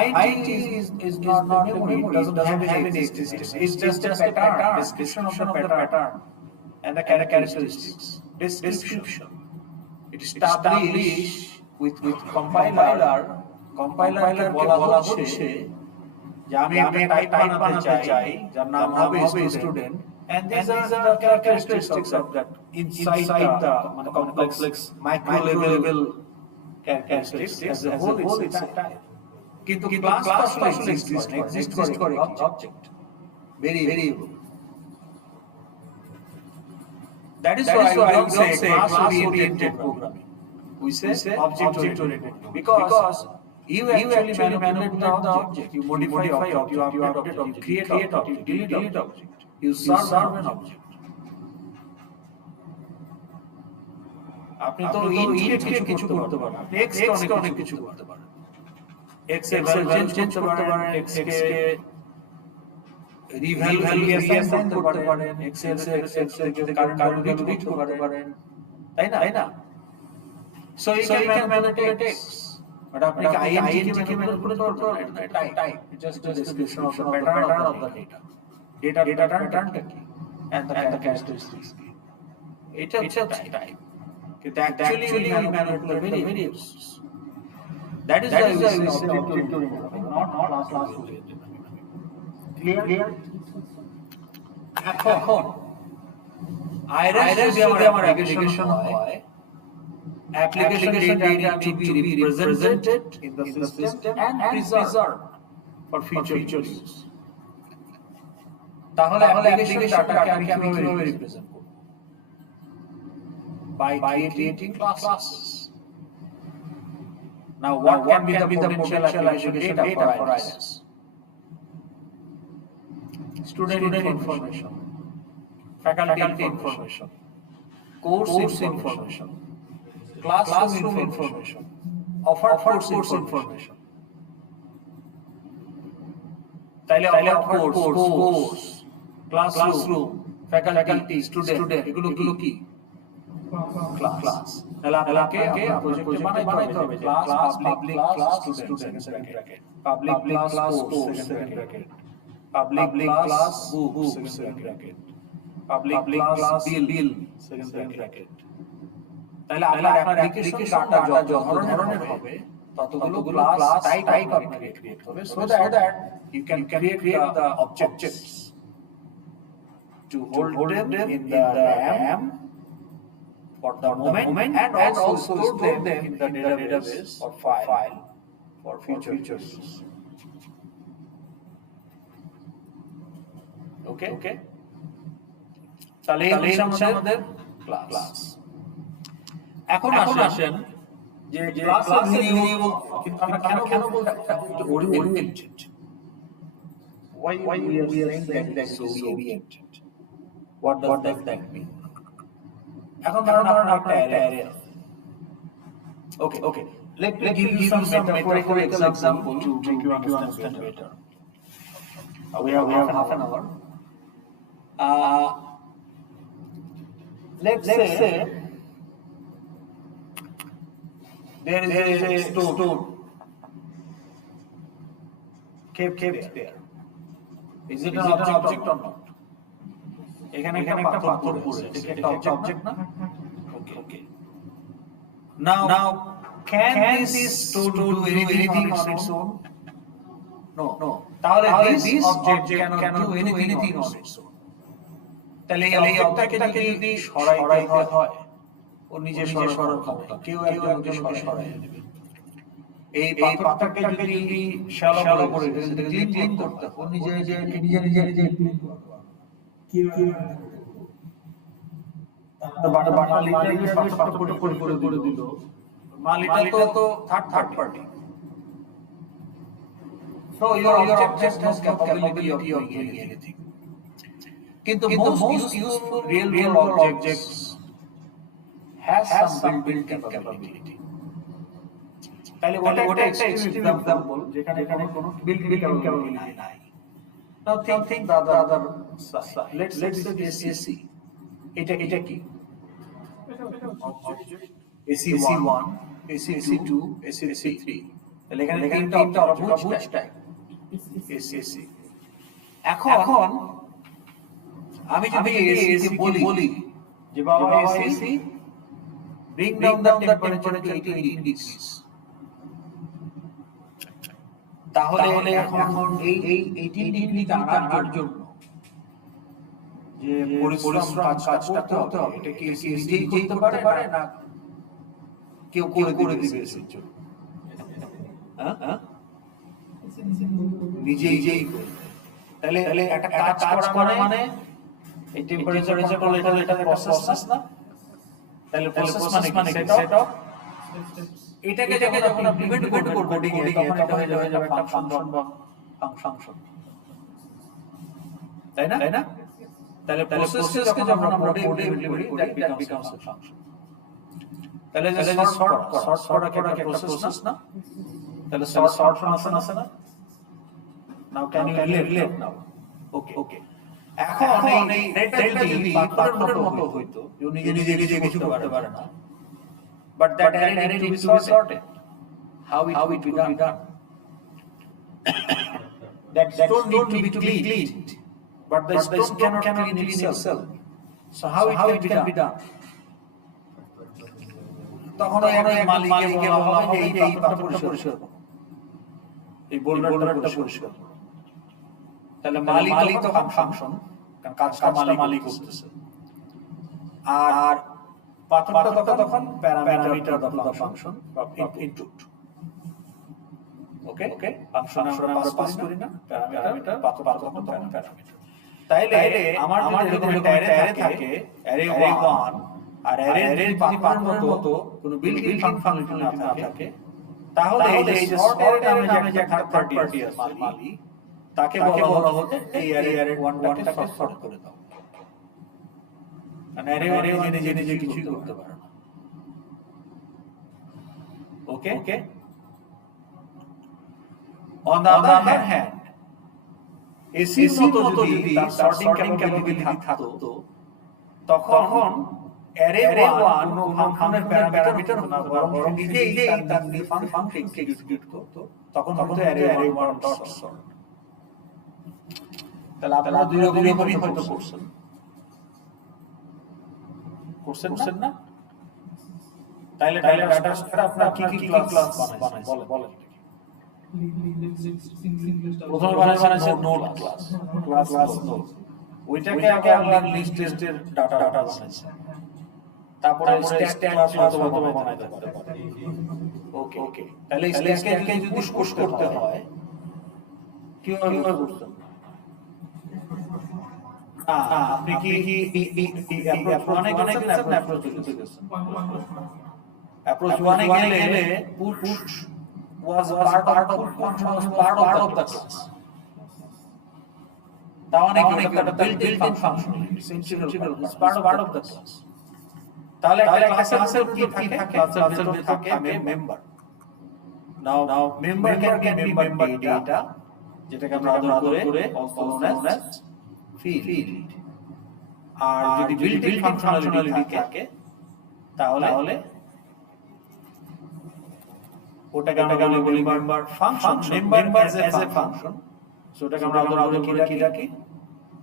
IT is not memory. It doesn't have any existence. It's just a pattern, description of the pattern and the characteristics. Description. It is established with compiler. Compiler বলা হচ্ছে যে আমি একটা type বানাতে চাই যার নাম হবে student, and these are the characteristics of that inside the complex micro level characteristics. As a whole it's a type. কিন্তু ক্লাস আসলে exist করে object variable. That is why we don't say class oriented programming. We say object oriented, because you actually manipulate the object, you modify object, you update object, you create object, you delete object, you serve an object. আপনি তো int কিছু করতে পারেন, x কে অনেক কিছু করতে পারেন, x এর ভ্যালু চেঞ্জ করতে পারেন, x কে রিভ্যালু অ্যাসাইন করতে পারেন, x এর কারেন্ট ভ্যালু রিড করতে পারেন, তাই না? So you can manipulate x, but আপনি int কে manipulate করতে পারেন না, type just a description of the pattern of the data pattern কি and the characteristics কি, এটা হচ্ছে type. But actually we manipulate the variables. That is why we say object oriented, not class oriented. Clear? এখন iris যদি আমার application হয়, application data need to be represented in the system and preserved for future use. তাহলে application dataকে আমি কিভাবে represent করব? By creating classes. Now what can be the potential application data for iris? Student information, faculty information, course information, classroom information, offered course information. তাইলে offered course, classroom, faculty, student, এগুলো কি? Class. তাহলে আপনাকে project বানাইতে হবে class, public class, student second bracket, public class course second bracket, public class book second bracket, public class bill second bracket. তাহলে আপনার application data যত ধরনের হবে ততগুলো ক্লাস টাইপ আপনাকে ক্রিয়েট হবে, so that you can create the objects to hold them in the RAM for the moment and also store them in the database or file for future use. Okay? তাহলে এই হচ্ছে আমাদের class. এখন আসেন যে ক্লাসের variable কিন্তু আমরা কেন বলতে oriented? Why we are saying that so oriented? What does that mean? এখন ধরুন একটা অ্যারে আছে। Okay. Let me give you some metaphorical example to make you understand better. We have half an hour. Let's say there is a stone kept there. Is it an object or not? এখানে একটা পাথর পড়ে আছে, এটা একটা object না? Okay. Now can this stone do anything on its own? No. তাহলে this object cannot do anything on its own. তাহলে এই অবজেক্টটাকে যদি সরাইতে হয়, ও নিজে সরানোর ক্ষমতা, কেউ একজনকে সরাই দেবে। এই পাথরটাকে যদি শ্যালো করে ক্লিন করতে হয়, ও নিজে ক্লিন করতে পারবে। মালিকটা তো third party. So your object has capability of doing anything. কিন্তু most useful real world objects has some built-in capability. তাহলে ওটা একটা extreme example যেখানে কোনো built-in capability নাই। Now think the other side. Let's say this AC. এটা কি? AC1, AC2, AC3. তাহলে এখানে তিনটা অবজেক্ট টাইপ AC। এখন আমি যদি AC বলি যে বাবা AC bring down the temperature to 18 degrees, তাহলে এখন এই 18 ডিগ্রি আনার জন্য যে পরিশ্রম কাজটা করতে হবে, এটা কি নিজেই করতে পারে না কেউ করে দিবে এর জন্য? নিজেই করবে। তাহলে একটা কাজ করা মানে এই টেম্পারেচার কন্ট্রোল এটা প্রসেস না? তাহলে প্রসেস মানে সেট অফ এটাকে যখন আপনি ইমপ্লিমেন্ট করবেন কোডিং এ, তখন এটা হয়ে যাবে একটা ফাংশন। তাই না? তাহলে প্রসেসকে যখন আমরা কোডে ইমপ্লিমেন্ট করি, দ্যাট বিকামস আ ফাংশন। তাহলে যে সর্ট করা কি একটা প্রসেস না? তাহলে সর্ট ফাংশন আছে না? নাও ক্যান ইউ রিলেট নাও? ওকে। এখন এই রেটটা যদি পাথরের মতো হইতো, নিজে কিছু করতে পারে না, but that array needs to be sorted. How it will be done? That stone need to be cleaned, but the stone cannot clean itself. So how it can be done? তখন মালিককে বলা হবে যে এই পাথরটা পরিষ্কার করো, এই বোল্ডারটা পরিষ্কার করো। তাহলে মালিক তো ফাংশন, কারণ কাজটা মালিক করতেছে, আর পাথরটা তখন parameter of the function input. Okay, function আমরা পাস করি না, প্যারামিটার পাথর তখন প্যারামিটার। তাইলে আমার এরকম একটা অ্যারে থাকে, অ্যারে 1, আর অ্যারে যদি পাথরের মতো কোনো বিল্ট-ইন ফাংশনালিটি না থাকে, তাহলে এই যে সর্ট নামে যে একটা থার্ড পার্টি আছে মালিক, তাকে বলা হচ্ছে এই অ্যারে 1টাকে সর্ট করে দাও। And array নিজে কিছু করতে পারে না। ওকে। On the other hand, AC মতো যদি তার সর্টিং ক্যাপাবিলিটি থাকতো, তখন array 1 কোনো ফাংশনের প্যারামিটার না, বরং নিজেই তার ফাংশন এক্সিকিউট করতো, তখন array 1 ডট সর্ট। তাহলে আপনারা দুই রকমই হয়তো করছেন না? তাইলে ডাটা স্ট্রাকচার আপনার কি ক্লাস বানাইছেন বলেন? প্রথমে বানাইছেন নোড ক্লাস নোড, ওইটাকে আগে আমরা লিস্ট টেস্টের ডাটা বানাইছেন, তারপরে স্ট্যাক ক্লাস অথবা বানাইতে পারি। ওকে। তাহলে স্ট্যাককে যদি পুশ করতে হয় কিভাবে করছেন? আপনি কি অ্যাপ্রোচ 1 এ গেছেন না অ্যাপ্রোচ 2 তে গেছেন? অ্যাপ্রোচ 1 এ গেলে push was part of the class. তাহলে কি একটা built-in function, integral part of the class. তাহলে একটা ক্লাসের কি থাকে? ক্লাসের ভিতরে থাকে member. Now member can be member data, যেটাকে আমরা আদর করে also known as field. আর যদি built-in functionality থাকে তাহলে ওটাকে আমরা বলি member function, member as a function. So ওটাকে আমরা আদর করে কি ডাকি?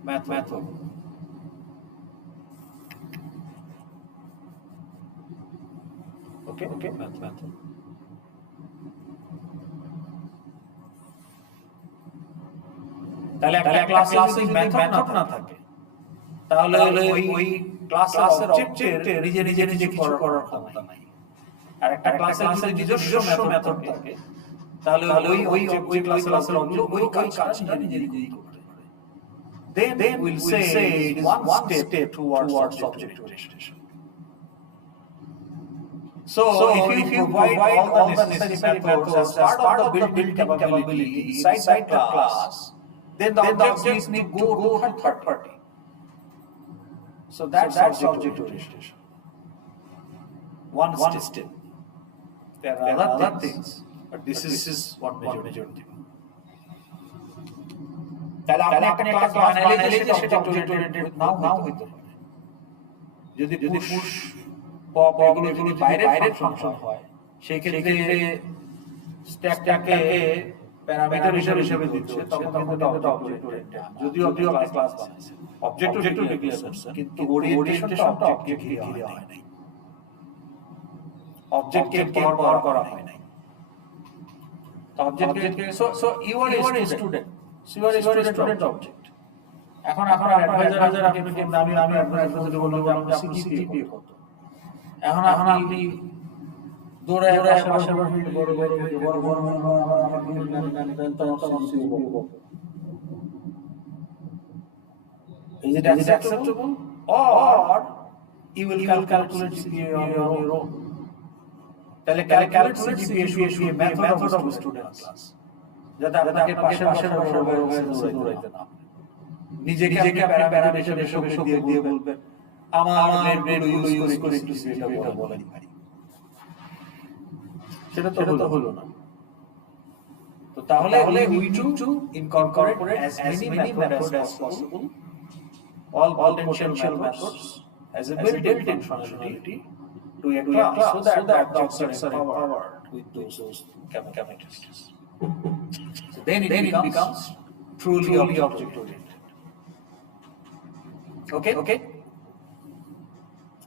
method. Okay, method. তাহলে একটা ক্লাসে যদি মেথড না থাকে তাহলে ওই ক্লাসের অবজেক্টের নিজে কিছু করার ক্ষমতা নাই। আর একটা ক্লাসে যদি নিজস্ব মেথড থাকে তাহলে ওই ক্লাসের অবজেক্ট ওই কাজটা নিজেই করতে পারে। Then we'll say it is one step towards object orientation. So if you provide all the necessary methods as part of the built-in capability inside the class, then the objects need to go third party. So that's object orientation. One step. There are other things, but this is what major thing. তাহলে আপনি একটা class বানাইলে সেটা object oriented নাও হইতে পারে। যদি push pop এগুলো বাইরের ফাংশন হয় সেই ক্ষেত্রে স্ট্যাকটাকে প্যারামিটার হিসেবে দিচ্ছে তখন এটা অবজেক্ট ওরিয়েন্টেড। যদিও আপনি ক্লাস বানাইছেন অবজেক্ট ডিক্লেয়ার করছেন কিন্তু ওরিয়েন্টেশনটা অবজেক্টকে ঘিরে হয় নাই, অবজেক্টকে পাওয়ার করা হয় নাই। অবজেক্টকে so you are a student, so you are a student object. এখন অ্যাডভাইজার আপনাকে আমি অ্যাডভাইজারকে বললাম যে আপনার সিজিপিএ কত। এখন আপনি দৌড়ে পাশে বড় is it acceptable or you will calculate CPA on your own? তাহলে calculate CPA should be a method of student class, যাতে আপনাকে পাশের বড় দৌড়াইতে না নিজেকে প্যারামিটার হিসেবে দিয়ে বলবেন আমার ব্রেন ইউজ করে একটু এটা বলেন পারি, সেটা তো হলো না। তো তাহলে we need to incorporate as many methods as possible, all potential methods as a built-in functionality to a class so that the objects are empowered with those capabilities. So then it becomes truly object-oriented. Okay?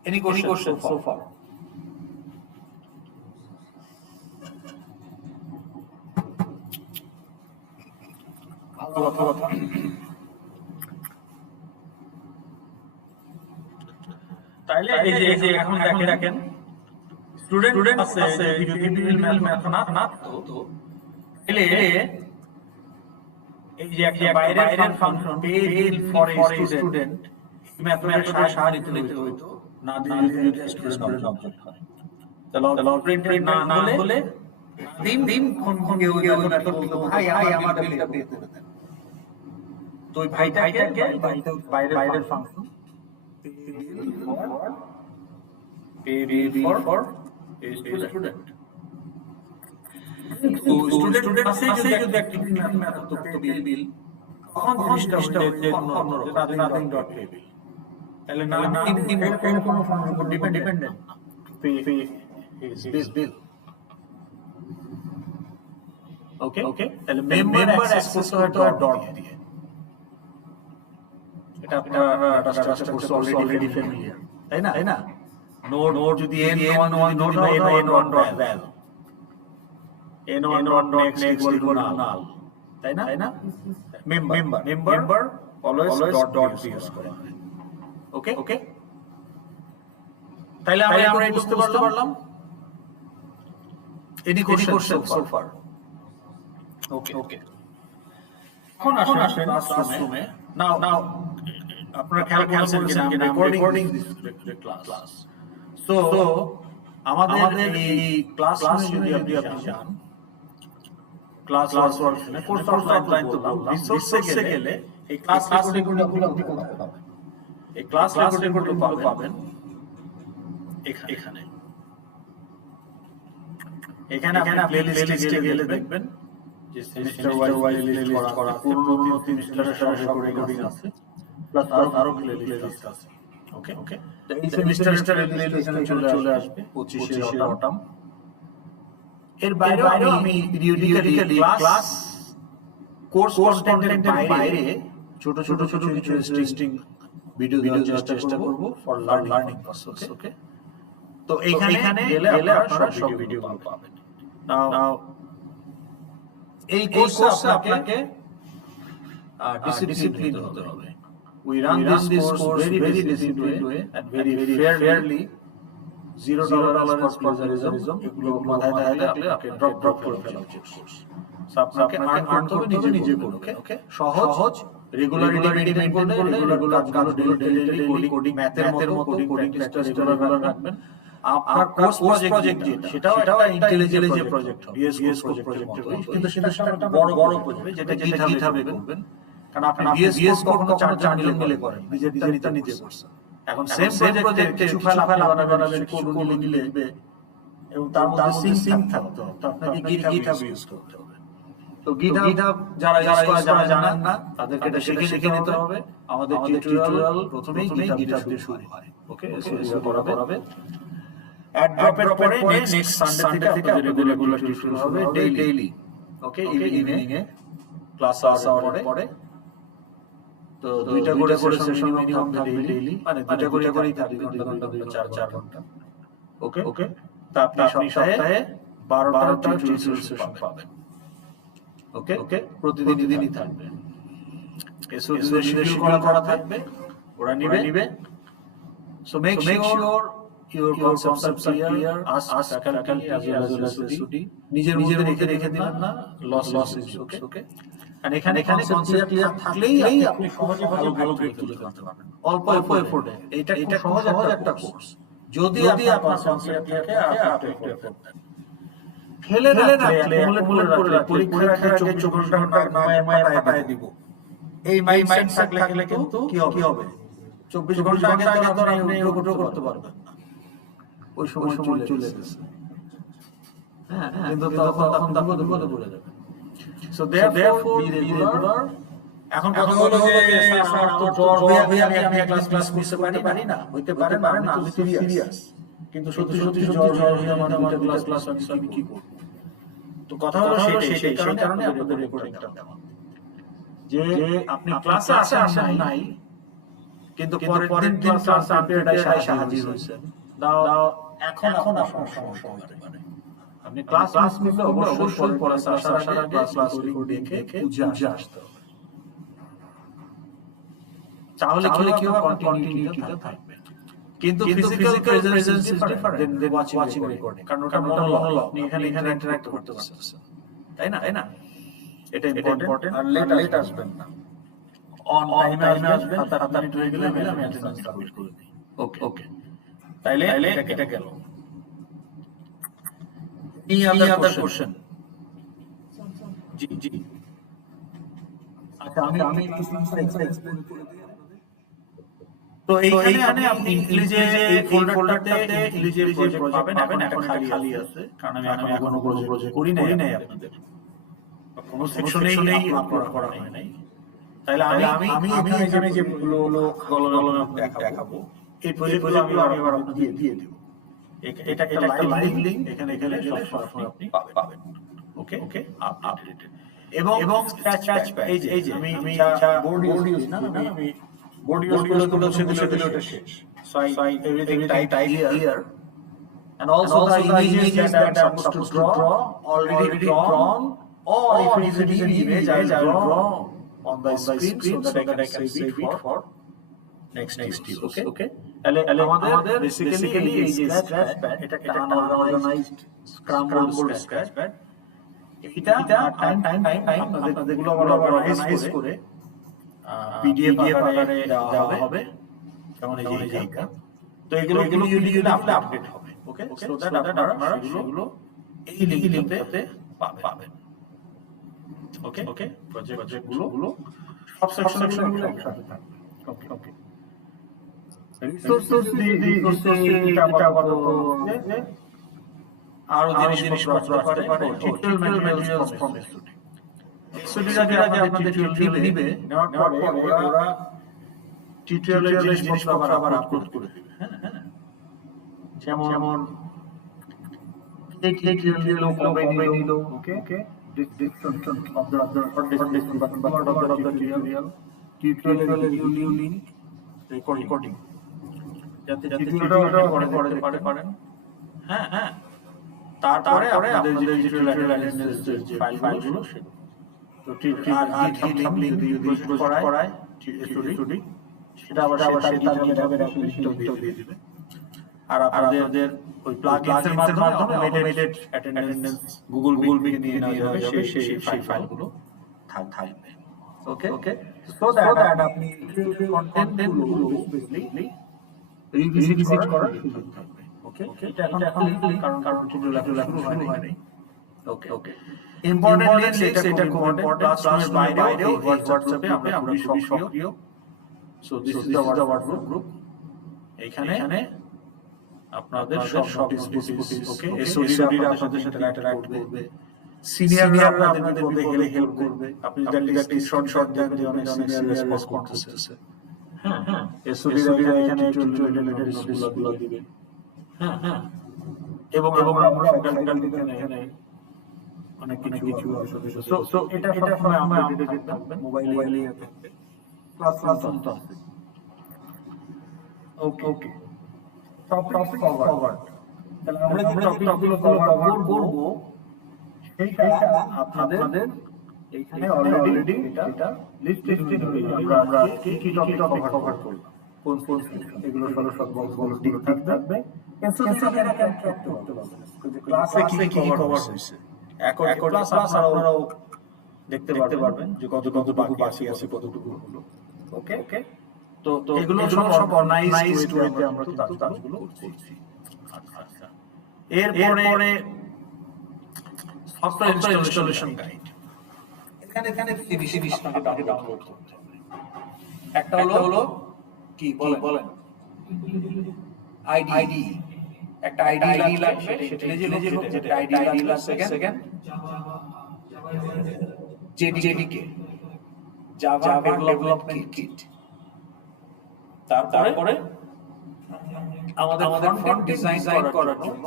Any question so far? তাইলে এই যে এখন দেখেন student আছে যদি math না তো এলে এই যে একটা বাইরের function pay bill for a student মেথডের সাহায্য নিতে হইতো না দিয়ে যদি স্টুডেন্ট অবজেক্ট হয় তাহলে অবজেক্ট না হলে দিন কোন কেউ মেথড বলতো ভাই আমার বিলটা পে করে দেন, তো ওই ভাইটাকে বাইরের function pay bill for a student. So student আছে যদি activity method তো pay bill তখন জিনিসটা হচ্ছে nothing dot pay bill, তাহলে না কোনো ফাংশনের উপর dependent pay his bill. Okay তাহলে মেম্বার অ্যাক্সেস হয়তো ডট দিয়ে, এটা আপনারা ডাটা স্ট্রাকচার অলরেডি ফ্যামিলিয়ার, তাই না? নোড যদি n1 নোড হয় n1.val n1.next equal to null, তাই না? মেম্বার অলওয়েজ ডট ইউজ করে। ওকে তাহলে আমরা এটা বুঝতে পারলাম। Any question so far? Okay এখন আসেন ক্লাসরুমে। নাও আপনারা খেয়াল করেছেন কিনা রেকর্ডিং দিস ক্লাস। সো আমাদের এই ক্লাসরুমে যদি আপনি যান, ক্লাস ওয়ার্কশপে কোর্স আউটলাইন তো বললাম, রিসোর্সে গেলে এই ক্লাস রেকর্ডিংগুলো আপনি কোথায় পাবেন? এই ক্লাস রেকর্ডিংগুলো পাবেন এখানে। এখানে আপনি প্লেলিস্টে গেলে দেখবেন যে সেমিস্টার ওয়াইজ প্লেলিস্ট করা আছে, পুরনো সেমিস্টারের সব রেকর্ডিং আছে, প্লাস আরো প্লেলিস্ট আছে। ওকে ওকে, তো এই সেমিস্টারের প্লেলিস্ট এখানে চলে আসবে 25 অটাম। এর বাইরেও আমি পিরিয়ডিক্যালি ক্লাস কোর্স কন্টেন্টের বাইরে ছোট কিছু ইন্টারেস্টিং ভিডিও দেওয়ার চেষ্টা করব ফর লার্নিং পারপাস। ওকে, তো এইখানে গেলে আপনারা সব ভিডিওগুলো পাবেন। নাও এই কোর্সে আপনাকে ডিসিপ্লিন হতে হবে। We run this course very disciplined way and very fairly. Zero tolerance for plagiarism. এগুলো মাথায় রাখলে আপনি ড্রপ করে ফেলা উচিত কোর্স। সো আপনাকে আর্ন করতে হবে নিজে করতে। ওকে, সহজ রেগুলারিটি মেইনটেইন করলে রেগুলার কাজগুলো ডেইলি কোডিং ম্যাথের মতো কোডিং টেস্ট রেগুলার রাখবেন। আপনার কোর্স প্রজেক্ট যেটা সেটাও একটা ইন্টেলিজেন্ট প্রজেক্ট হবে, বিএস প্রজেক্টের মতো, কিন্তু সেটা একটা বড় প্রজেক্ট যেটা গিটহাবে করবেন। কারণ আপনি বিএস কখনো চারজন মিলে করেন, নিজেরটা নিজে করছেন। এখন সেম প্রজেক্টে কিছু ফাইল আপনি বানাবেন, কোড লিখবে এবং তার মধ্যে সিঙ্ক থাকতে হবে। তো আপনাকে গিটহাব ইউজ করতে হবে। তো গিটহাব যারা জানেন না তাদেরকে এটা শিখে নিতে হবে। আমাদের টিউটোরিয়াল প্রথমেই গিটহাব দিয়ে শুরু হয়। ওকে, এসে করাবে। অ্যাড ড্রপের পরে নেক্সট সানডে থেকে আপনাদের রেগুলার টিউটোরিয়াল হবে ডেইলি। ওকে, ইভিনিং এ ক্লাস আওয়ারের পরে। তো দুইটা করে সেশন মিনিমাম থাকবে ডেইলি, মানে দুইটা করেই থাকবে, ঘন্টা 4 ঘন্টা। ওকে ওকে, তা আপনি সপ্তাহে 12টা টিউটোরিয়াল সেশন পাবেন। ওকে ওকে, প্রতিদিনই থাকবে। এসওসি শিডিউল করা থাকবে, ওরা নিবে। So make sure your concepts are clear, ask faculty as well as SOD. নিজের মধ্যে রেখে দিবেন না, লস ইজ ওকে। আর এখানে কনসেপ্ট ক্লিয়ার থাকলেই আপনি সহজে ভালো গ্রেড তুলতে পারবেন অল্প এফোর্টে। এটা খুব সহজ একটা কোর্স যদি আপনার কনসেপ্ট ক্লিয়ার থাকে আপনি একটু এফোর্ট দেন। ফেলে রাখলে অ্যাকুমুলেট করে রাখলে পরীক্ষার আগে 24 ঘন্টা নামায় পাঠায় দিব, এই মাইন্ডসেট থাকলে কিন্তু কি হবে, 24 ঘন্টা আগে তো আপনি উদ্যোগ করতে পারবেন না। ওই সময় চলে গেছে, হ্যাঁ, কিন্তু তখন বিপদে পড়ে যাবে। So therefore be regular. এখন কথা হলো যে স্যার আমার জ্বর হয়ে আমি ক্লাস মিস করতে পারি না, হইতে পারে না, আমি তো সিরিয়াস, কিন্তু সত্যি জ্বর হয়ে আমার ক্লাস আমি কি করব? তো কথা হলো সেই কারণে আপনাদের রেকর্ডিংটা দেওয়া, যে আপনি ক্লাসে আসেন নাই কিন্তু পরের দিন ক্লাস প্রিপারেশনে সাহায্য হয়েছেন, দাও এখন আপনার সমস্যা হতে পারে। আপনি ক্লাস মিস করলে অবশ্যই পড়ার আসার আগে ক্লাস রেকর্ডিং দেখে বুঝে আসতে হবে। তাহলে কি হবে, কন্টিনিউটিটা থাকবে। কিন্তু physical presence is different then watching recording, কারণ ওটা মনোলগ, আপনি এখানে ইন্টারঅ্যাক্ট করতে পারছেন, তাই না? এটা ইম্পর্টেন্ট। আর লেট আসবেন না, অন টাইমে আসবেন। 7 মিনিট হয়ে গেলে আমি অ্যাটেন্ডেন্স সাবমিট করে দিই। ওকে, তাইলে এটা গেল। Any other question? জি। আচ্ছা, আমি তো এইখানে আপনি ইংলিশে এই ফোল্ডারটাতে ইংলিশে প্রজেক্ট পাবেন, এখন খালি আছে, কারণ আমি এখনো কোনো প্রজেক্ট করি নাই আপনাদের, কোনো সেকশনেই আপলোড করা হয় নাই। তাহলে আমি এখানে যে কলমে দেখাবো, এই প্রজেক্টগুলো আমি এবার আপনাদের দিয়ে দেব। এটা একটা লাইভ লিংক, এখানে গেলে সব আপনি পাবেন। ওকে, আপডেটেড। এবং স্ক্র্যাচ প্যাড, এই যে আমি বোর্ড ইউজ না, আমি বোর্ড ইউজ করে সেগুলো এটা শেষ। So I everything type here and also the images that I'm supposed to draw already drawn, or if it is an image I will draw on the screen so that I can save it for next use. Okay, তাহলে আমাদের basically এই যে scratch pad, এটা একটা organised স্ক্রাম্বলড scratch pad. এটা time আপনাদেরগুলো organise করে PDF আকারে দেওয়া হবে, যেমন এই যে এইটা। তো এগুলো ইউটিউবে আপডেট হবে। ওকে, সো দ্যাট আপনারা সেগুলো এই লিংকটাতে পাবেন। ওকে, প্রজেক্টগুলো সব সেকশনগুলো একসাথে থাকবে। ওকে, রিসোর্স আরো জিনিসপত্র আসতে পারে টিউটোরিয়াল ম্যাটেরিয়ালস ফ্রম এসওডি। এসওডিরা যে আপনাদের টিউটোরিয়াল দিবে, নেওয়ার পরে ওরা টিউটোরিয়ালের জিনিসপত্র আবার আপলোড করে দিবে। হ্যাঁ, যেমন এই টিউটোরিয়াল কবে নিল, ওকে description of the tutorial link recording যাতে টিউটোরিয়ালটা পড়তে পারেন। হ্যাঁ, তারপরে আপনাদের যে টিউটোরিয়াল অ্যাটেন্ডেন্স যে ফাইলগুলো সেগুলো তো GitHub লিংক যদি করায় এসওডি, সেটা আবার তার লিংকটা দিয়ে দিবে। আর আপনাদের ওই প্লাগইনসের মাধ্যমে অটোমেটেড অ্যাটেন্ডেন্স গুগল মিট নিয়ে নেওয়া যাবে, সেই ফাইলগুলো থাকবে। ওকে, সো দ্যাট আপনি কন্টেন্টগুলো বেসিক্যালি রিভিজিট করার সুযোগ থাকবে। ওকে, এটা এখন কারণ টিউটোরিয়াল শুরু হয়নি। ওকে, ইম্পর্টেন্টলি এটা খুব ইম্পর্টেন্ট, ক্লাসরুমের বাইরেও হোয়াটসঅ্যাপে আমরা সক্রিয়। So this is the WhatsApp group. এইখানে আপনাদের সব নোটিস, ওকে, এসওডিরা আপনাদের সাথে ইন্টারঅ্যাক্ট করবে, সিনিয়ররা আপনাদের বিপদে হেল্প করবে। আপনি যদি একটা শর্ট দেন যে অনেক সিনিয়র রেসপন্স করতেছে, হ্যাঁ, এসওডিরা এখানে টিউটোরিয়ালের নোটিসগুলো দিবে। হ্যাঁ, এবং আমরা ফ্যাকাল্টি এখানে অনেক কিছু সো এটা সবসময় আপডেটেড থাকবে, মোবাইলে থাকবে, প্লাস তো আছে। ওকে, টপিক কভার। তাহলে আমরা যে টপিকগুলো কভার করব সেটা আপনাদের এখানে অলরেডি এটা লিস্টেড হয়ে আমরা কি টপিক কভার করলাম, কোন এগুলো সব বলগুলো থাকবে। এসওডি এটা ট্র্যাক করতে পারবেন ক্লাসে কি কভার হয়েছে। এখন ক্লাস আপনারাও দেখতে পারবেন যে কতটুকু বাকি আছে, কতটুকু হলো। ওকে, তো এগুলো সব অর্গানাইজড ওয়েতে আমরা কাজগুলো করছি। আচ্ছা, এরপরে সফটওয়্যার ইনস্টলেশন গাইড। এখানে বেশি আপনাকে ডাউনলোড করতে হবে। একটা হলো কি বলেন আইডি, একটা আইডি লাগবে, সেটা যেটা আইডি লাগবে। Second JDK, Java development kit. তারপরে আমাদের ফ্রন্ট ডিজাইন করার জন্য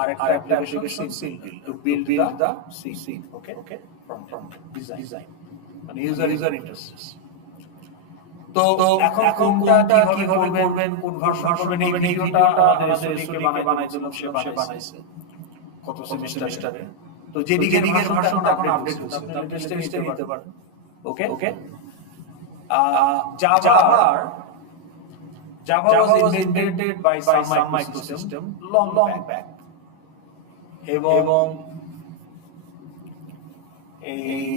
আরেকটা application simple to build the scene. Okay, front design মানে ইউজার ইন্টারফেস। তো এখন কোনটা কিভাবে করবেন, কোন ভার্সন এই ভিডিওটা আমাদের এসওডি বানাইছিল, সে বানাইছে কত সেমিস্টারে। তো যেদিকে ভার্সনটা এখন আপডেট হচ্ছে, আপনি টেস্টে নিতে পারেন। ওকে, Java was invented by Sun Microsystem long back. এবং এই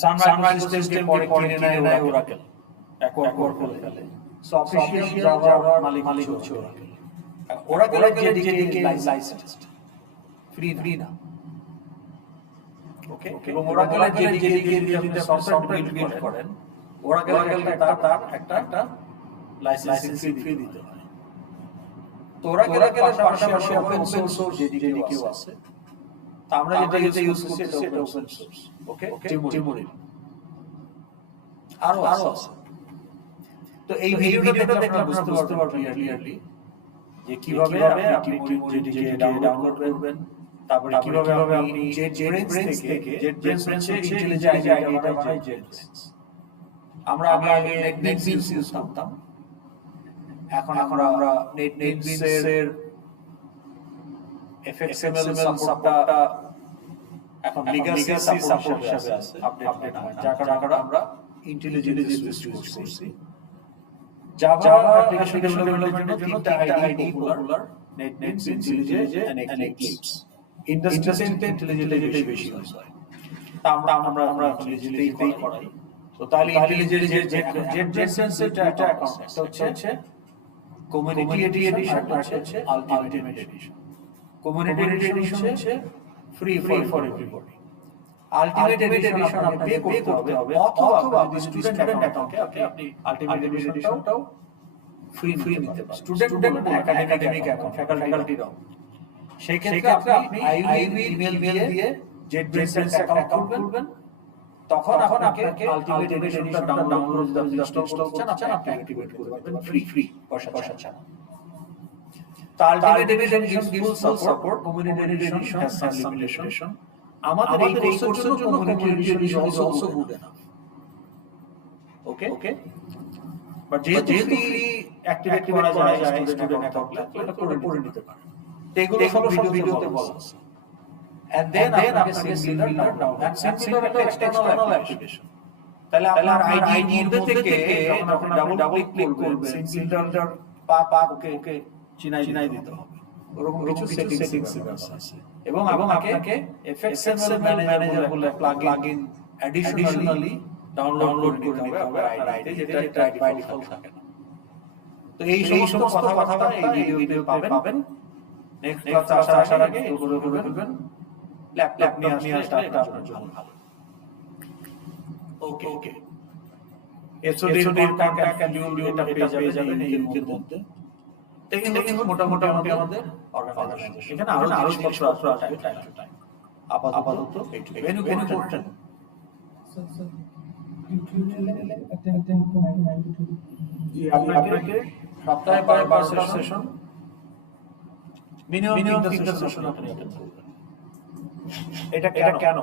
Sun Microsystem পরে কিনে নেয় Oracle, অ্যাকোয়ার করে ফেলে। সো অফিশিয়াল জাভার মালিক হচ্ছে Oracle। Oracle যেদিকে লাইসেন্সড, ফ্রি না। ওকে, এবং Oracle যেদিকে আপনি সফটওয়্যার বিল্ড করেন, Oracle তার একটা লাইসেন্সিং ফি দিতে হয়। তো Oracle পাশাপাশি ওপেন সোর্স যেদিকেও আছে। তো আমরা যেটা ইউজ করছি সেটা ওপেন সোর্স। ওকে, টিমোরি আরো আছে। তো এই ভিডিওটা দেখলে বুঝতে পারবেন ক্লিয়ারলি যে কিভাবে আপনি টিমোরি যেদিকে ডাউনলোড করবেন, তারপরে কিভাবে আপনি JetBrains থেকে, JetBrains হচ্ছে ইন্টেলিজেন্ট আইডিটা বানায় JetBrains। আমরা আগে NetBeans ইউজ করতাম, এখন আমরা NetBeans এর FXML সাপোর্টটা এখন লিগ্যাসি সাপোর্ট হিসেবে আছে, আপডেট হয় না, যার কারণে আমরা ইন্টেলিজেন্ট ইউজ করছি। জাভা অ্যাপ্লিকেশন ডেভেলপমেন্টের জন্য তিনটা ID popular, NetBeans, IntelliJ and Eclipse। ইন্ডাস্ট্রিতে ইন্টেলিজেন্টই বেশি হয়। তা আমরা ইন্টেলিজেন্টই করাই। তো তাহলে ইন্টেলিজেন্ট যে JetBrains এর দুইটা অ্যাকাউন্ট হচ্ছে কমিউনিটি এডিশন, হচ্ছে আলটিমেট এডিশন। কমিউনিটি এডিশন হচ্ছে free for everybody. Ultimate edition আপনি পে করতে হবে, অথবা যদি স্টুডেন্ট অ্যাকাউন্টে আপনি আলটিমেট এডিশনটাও ফ্রি নিতে পারেন। স্টুডেন্ট একাডেমিক অ্যাকাউন্ট ফ্যাকাল্টিরাও। সেই ক্ষেত্রে আপনি আইবি ইমেল দিয়ে JetBrains অ্যাকাউন্ট খুলবেন, তখন আপনাকে আলটিমেট এডিশনটা ডাউনলোড ইনস্টল করতে চান, আপনি অ্যাক্টিভেট করতে পারবেন ফ্রি পয়সা ছাড়া। তো ultimate edition gives full support, community edition has some limitation. আমাদের এই কোর্সের জন্য community edition is also good enough. Okay? But যেহেতু ফ্রি অ্যাক্টিভেট করা যায় স্টুডেন্ট অ্যাকাউন্টে, এটা করে নিতে পারেন। এগুলো সব ভিডিওতে বলা আছে। And then আপনাকে সিমবিল্ডার ডাউনলোড, and সিমবিল্ডার একটা এক্সটার্নাল অ্যাপ্লিকেশন। তাহলে আপনার আইডি এর মধ্যে থেকে যখন আপনি ডাবল ক্লিক করবেন, সিমবিল্ডার ওকে চিনাই দিতে হবে। ওরকম কিছু সেটিংস আছে। এবং আপনাকে FXML ম্যানেজার বলে প্লাগইন অ্যাডিশনালি ডাউনলোড করে নিতে হবে আইডি, যেটা বাই ডিফল্ট থাকে না। তো এই সমস্ত কথা এই ভিডিওতে পাবেন। নেক্সট ক্লাস আসার আগে এগুলো করবেন। ল্যাপটপ নিয়ে আসলে এটা আপনার জন্য ভালো। ওকে। এসওডির কন্টাক্ট এন্ড ভিউ এটা পেয়ে যাবেন এই লিংকের মধ্যে। কিন্তু মোটামুটি আমাদের অর্গানাইজেশন। এখানে আরো জিনিসপত্র আসবে টাইম টু টাইম। আপাতত এইটুকু। ভেনু করছেন। জি, আপনাকে সপ্তাহে 12টা সেশন, মিনিমাম 3টা সেশন আপনি অ্যাটেন্ড করবেন। এটা কেন?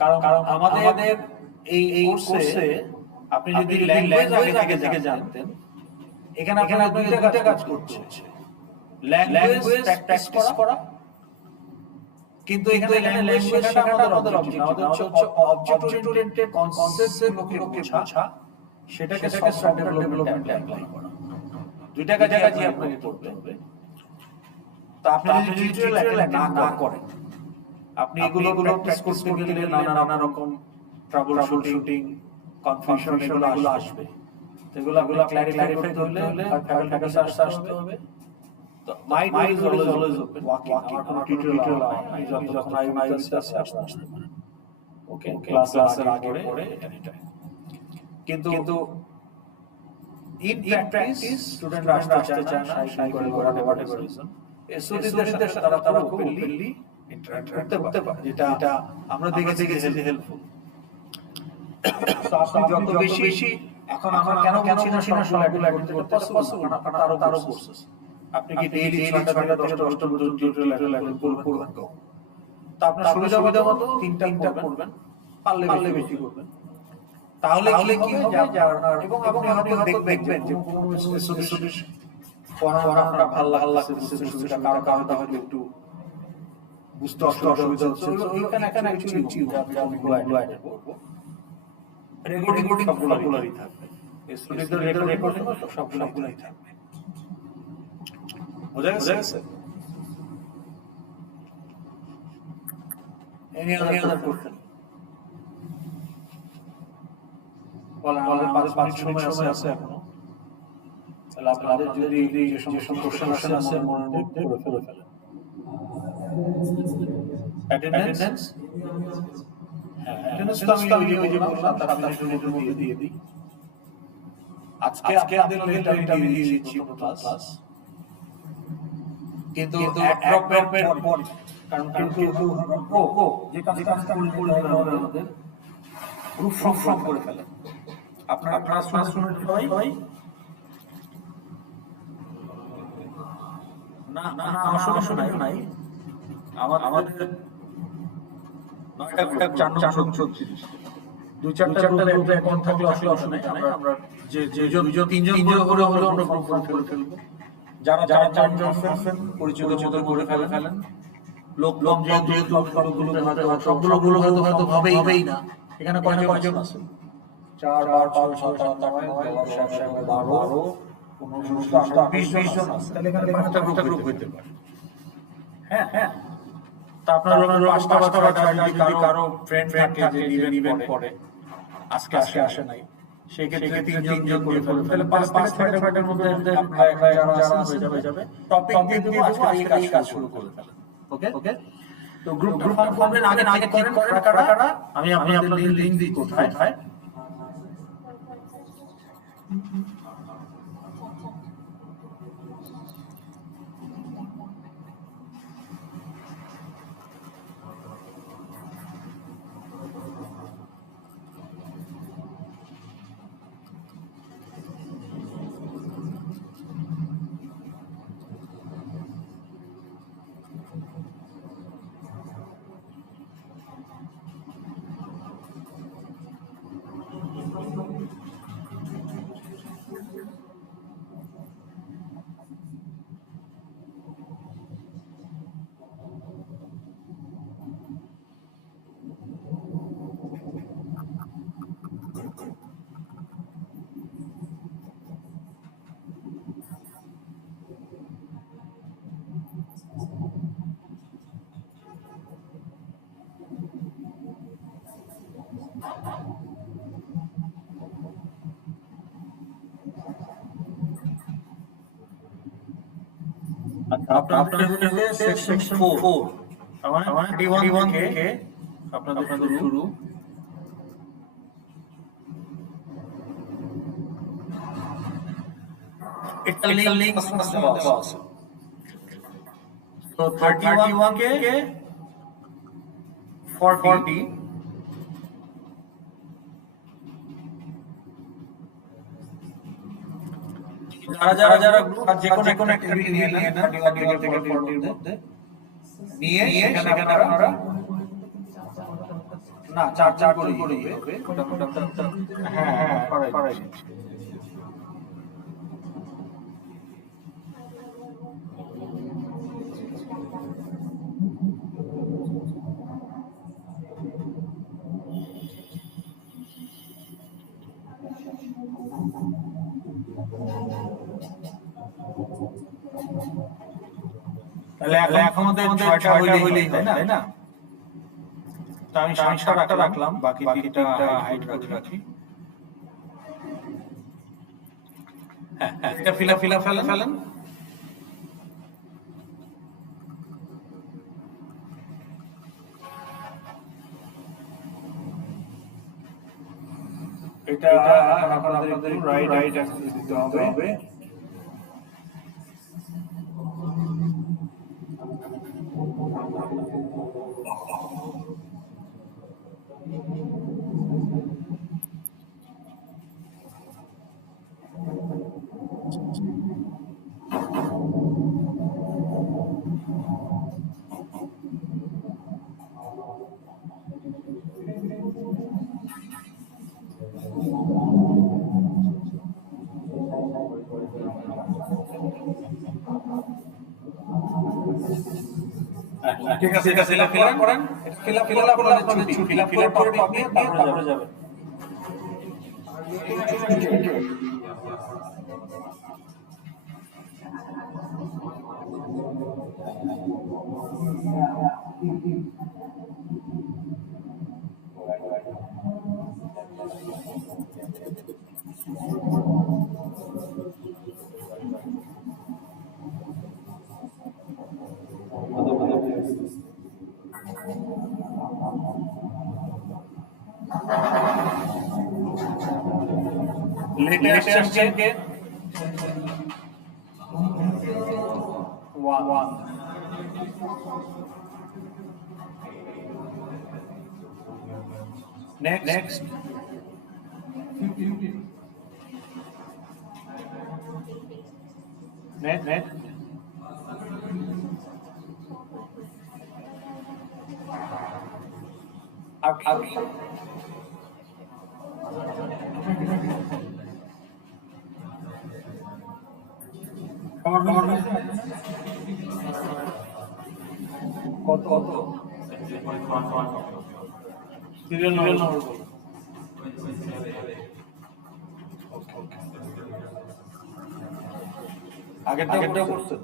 কারণ আমাদের এই কোর্সে আপনি যদি ল্যাঙ্গুয়েজ আগে থেকে জানতেন, এখানে আপনাকে দুইটা কাজ করতে হচ্ছে। ল্যাঙ্গুয়েজ প্র্যাকটিস করা, কিন্তু এখানে ল্যাঙ্গুয়েজ শেখাটা আমাদের অবজেক্টিভ না, আমাদের হচ্ছে অবজেক্ট ওরিয়েন্টেড কনসেপ্টগুলোকে বোঝা, সেটাকে সফটওয়্যার ডেভেলপমেন্টে অ্যাপ্লাই করা। দুইটা কাজই আপনাকে করতে হবে। তো আপনি যদি টিউটোরিয়াল না করেন, আপনি এগুলো প্র্যাকটিস করতে গেলে নানা রকম ট্রাবল শুটিং, কনফিউশন এগুলো আসবে। এগুলো ক্লারিফাই করতে হলে ফ্যাকাল্টি আসতে হবে। তো মাই ডোর ইজ অলওয়েজ ওপেন। আমার কোনো টিউটোরিয়াল নাই, যখন আসতে পারেন। ওকে, ক্লাসের আগে পরে এনিটাইম। কিন্তু ইন প্র্যাকটিস স্টুডেন্টরা আসতে চায় না, শাই করে হোয়াটএভার রিজন। এসওডিদের সাথে তারা ওপেনলি ইন্টারঅ্যাক্ট করতে পারে, যেটা আমরা দেখেছি যে হেল্পফুল। তো আপনি যত বেশি এখন আমরা কেন বলছি না সবগুলো অ্যাটেন্ড করতে পসিবল না, কারণ তারও কোর্সেস। আপনি কি ডেইলি 6টা থেকে 10টা পর্যন্ত টিউটোরিয়াল অ্যাটেন্ড করবেন? তো আপনার সুবিধা মতো 3টা করবেন, পারলে বেশি করবেন। তাহলে কি হবে যে আপনার, এবং আপনি হয়তো দেখবেন যে কোন এসওডি পড়ানো আপনার ভালো লাগছে, কারো হয়তো একটু বুঝতে অসুবিধা হচ্ছে। ওইখানে আমি অ্যাড করবো। রেকর্ডিং সবগুলোই থাকবে। এসওডিদের রেকর্ডিং সবগুলোই থাকবে। বোঝা গেছে? Any other question? আমাদের 5 মিনিট সময় আছে এখনো। তাহলে আপনাদের যদি যে সমস্ত কোশ্চেন আছে মনের মধ্যে করে ফেলেন। অ্যাটেন্ডেন্স? হ্যাঁ, অ্যাটেন্ডেন্স তো আমি ওই যে বললাম 7 মিনিটের মধ্যে দিয়ে দিই। আজকে আপনাদের এটা আমি দিয়ে দিচ্ছি ক্লাস। কিন্তু অ্যাড্রপের পর, কারণ কেউ যে কাজটা করে আমাদের গ্রুপ ফর্ম করে ফেলেন। আপনারা ক্লাস শুনে সবাই না আমার সমস্যা নাই। আমাদের 9:34 2-4টা গ্রুপে অ্যাকাউন্ট থাকলে অসুবিধা নেই। আমরা যে 2-3জন করে হলো আমরা গ্রুপ করে ফেলবো। যারা 4জন আছেন পরিচিত করে ফেলেন। লোক যেহেতু সবগুলো হয়তো হবেই না। এখানে কয়জন আছে? 4, 5, 6, 7, 8, 9, 12, 15, 20 জন আছে। তাহলে এখানে 5টা গ্রুপ হইতে পারে। হ্যাঁ। তা আপনারা 5টা যদি কারো ফ্রেন্ড থাকে যে ইভেন্ট করে, আজকে আসে নাই, সেই ক্ষেত্রে 3জন করে ফেলবেন। তাহলে 5 থেকে 6টার মধ্যে আপনারা যারা হয়ে যাবে। টপিক দিয়ে দেবো, আজকে এই কাজ শুরু করে ফেলেন। ওকে? তো গ্রুপ ফর্মের আগে ঠিক করেন কারা। আমি আপনাদের লিংক দিই কোথায়। আপনার সেকশন 4 আমার 31 থেকে আপনাদের শুরু একটা লিংক দেওয়া আছে তো 31 কে 40 যারা গ্রুপ আর যে কোনো একটা নিয়ে নেন 31 থেকে 40 এর মধ্যে নিয়ে সেখানে আপনারা না চার করে হবে হ্যাঁ করাই তাহলে এখন আমাদের 6টা হইলেই তাই না তো আমি 7টা রাখলাম বাকি 3টা হাইড করে রাখি হ্যাঁ এটা ফিলা ফেলেন এটা এখন আপনাদের রাইট অ্যাক্সেস দিতে হবে ঠিক আছে এটা ফিল আপ করেন ফিল আপ করলে আপনাদের ছুটি ফিল আপ করে পাবে তারপরে যাবে latest के 1 next out কত সিরিয়াল নাম্বার বলো আগেরটা করতে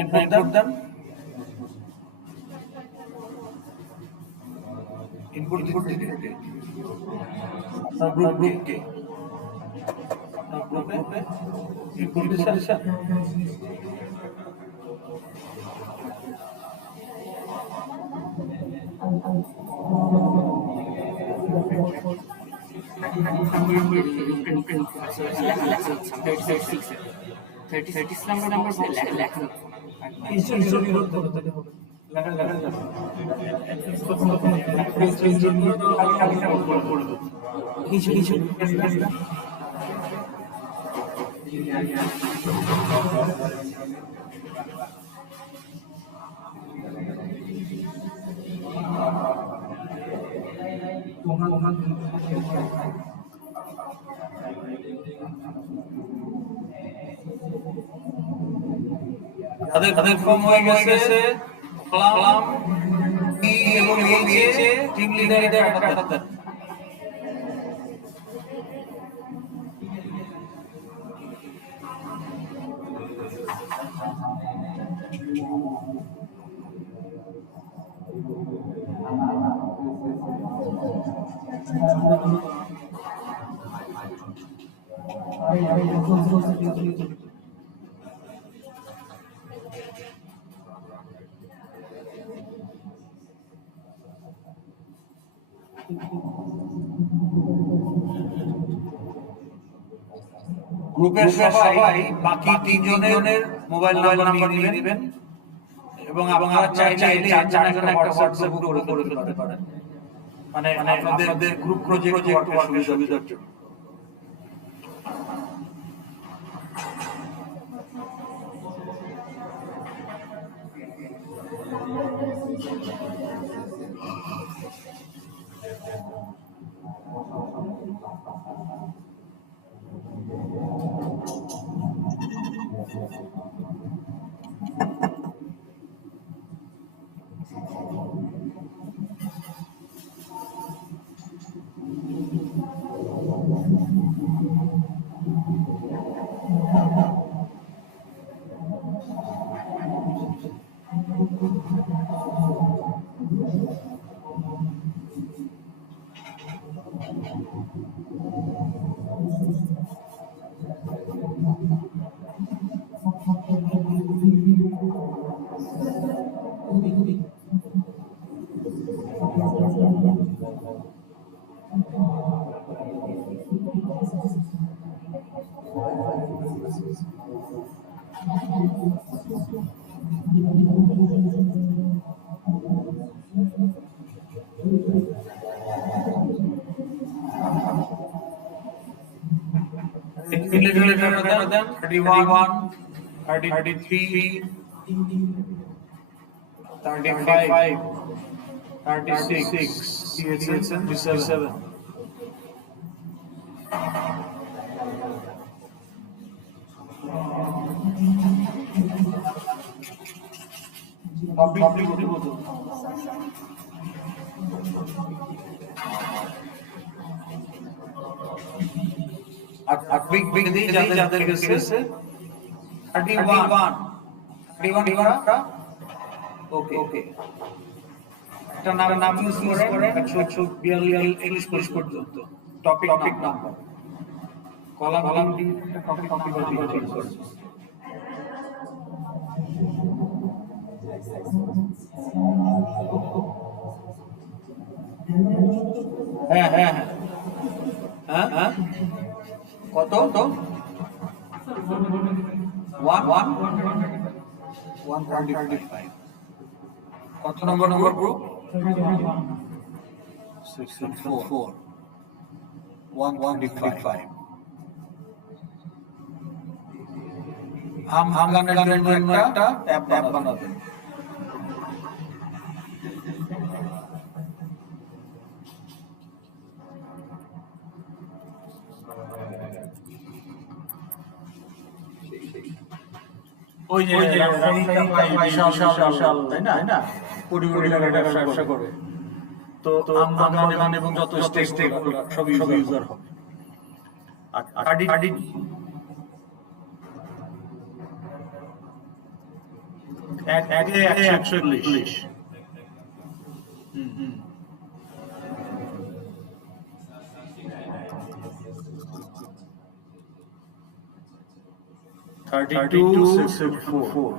input দেন দিতে আপনার গ্রুপকে গ্রুপে ইনপুট দিয়েছেন। তাদের ফর্ম হয়ে গেছে কলাম ই এবং এইচ এ টিম লিডার একটা গ্রুপের সবাই বাকি তিনজনের মোবাইল নাম্বার নিয়ে নেবেন এবং আপনারা চাইলে চারজন একটা হোয়াটসঅ্যাপ গ্রুপ করে ফেলতে পারেন, মানে আপনাদের গ্রুপ প্রজেক্ট ওয়ার্কের সুবিধার জন্য। Then 31, 33, 35, 36, 37. Public big দিয়ে যাদের গেছে 31 ওকে এটা নাম ইউজ করে 142 পর্যন্ত topic number column D topic করে হ্যাঁ কত 135 কত নম্বর গ্রুপ 64 135 হাম গানের জন্য একটা অ্যাপ বানাবেন। ওই যে বিশাল তাই না কোটি টাকার ব্যবসা করে, তো গান এবং যত স্টেক সব ইউজার হবে। 32,664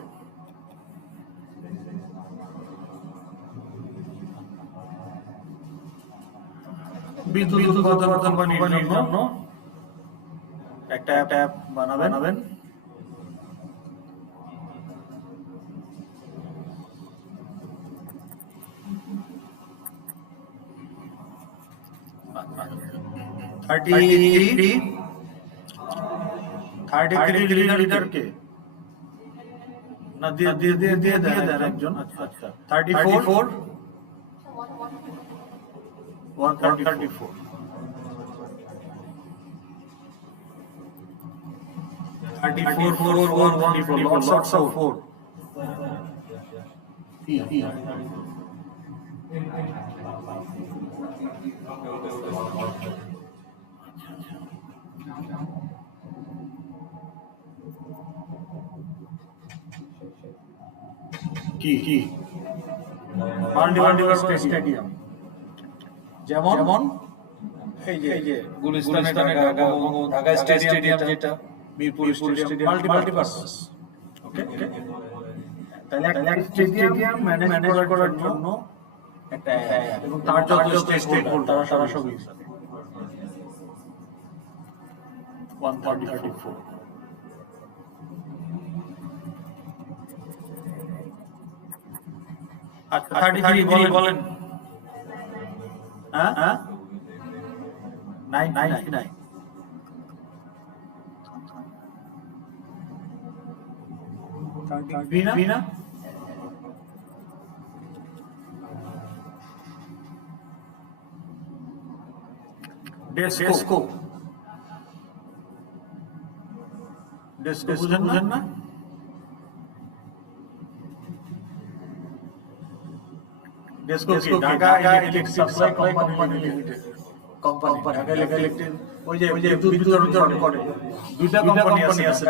বিদ্যুৎ উৎপাদন কোম্পানির জন্য একটা অ্যাপ বানাবেন $33 লিটারকে না দিয়ে দেন একজন। আচ্ছা 34 134 lots of 4 কি মাল্টিপারপাস স্টেডিয়াম যেমন এই যে গুলিস্তানে ঢাকা স্টেডিয়াম যেটা মিরপুর স্টেডিয়াম মাল্টিপারপাস। ওকে তাহলে একটা স্টেডিয়াম ম্যানেজ করার জন্য একটা এবং তার যত স্টেক হোল্ডার তারা সব 134 আচ্ছা 33 বলেন। হ্যাঁ 99 বিনা ডেস্কো বুঝেন না ডেস্কো কি Dhaka electric supply company limited company Dhaka electric ওই যে বিদ্যুৎ বিতরণ করে দুইটা কোম্পানি আছে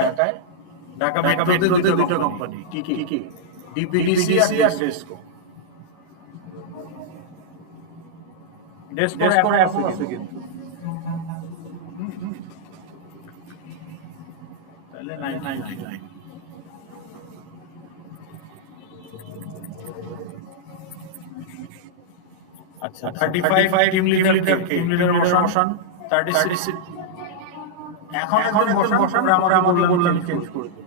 ঢাকা মেট্রোতে দুটো কোম্পানি কি ডিপিডিসি আর ডেস্কো অ্যাপ আছে কিন্তু তাহলে 999 আচ্ছা 35 টিম লিডার বসান 36 এখন বসান আমরা বললাম চেঞ্জ করে দেব।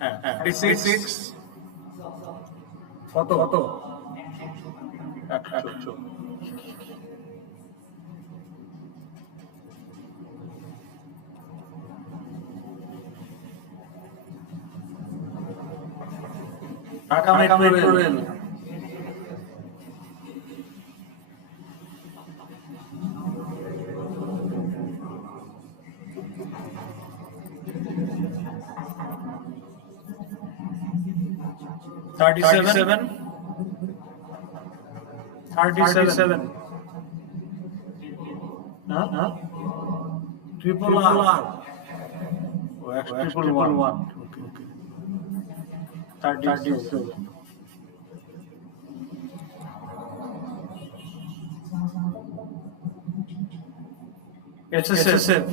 হ্যাঁ 36 কত 100 Dhaka metro rail $37 triple R 111 okay 37 SSF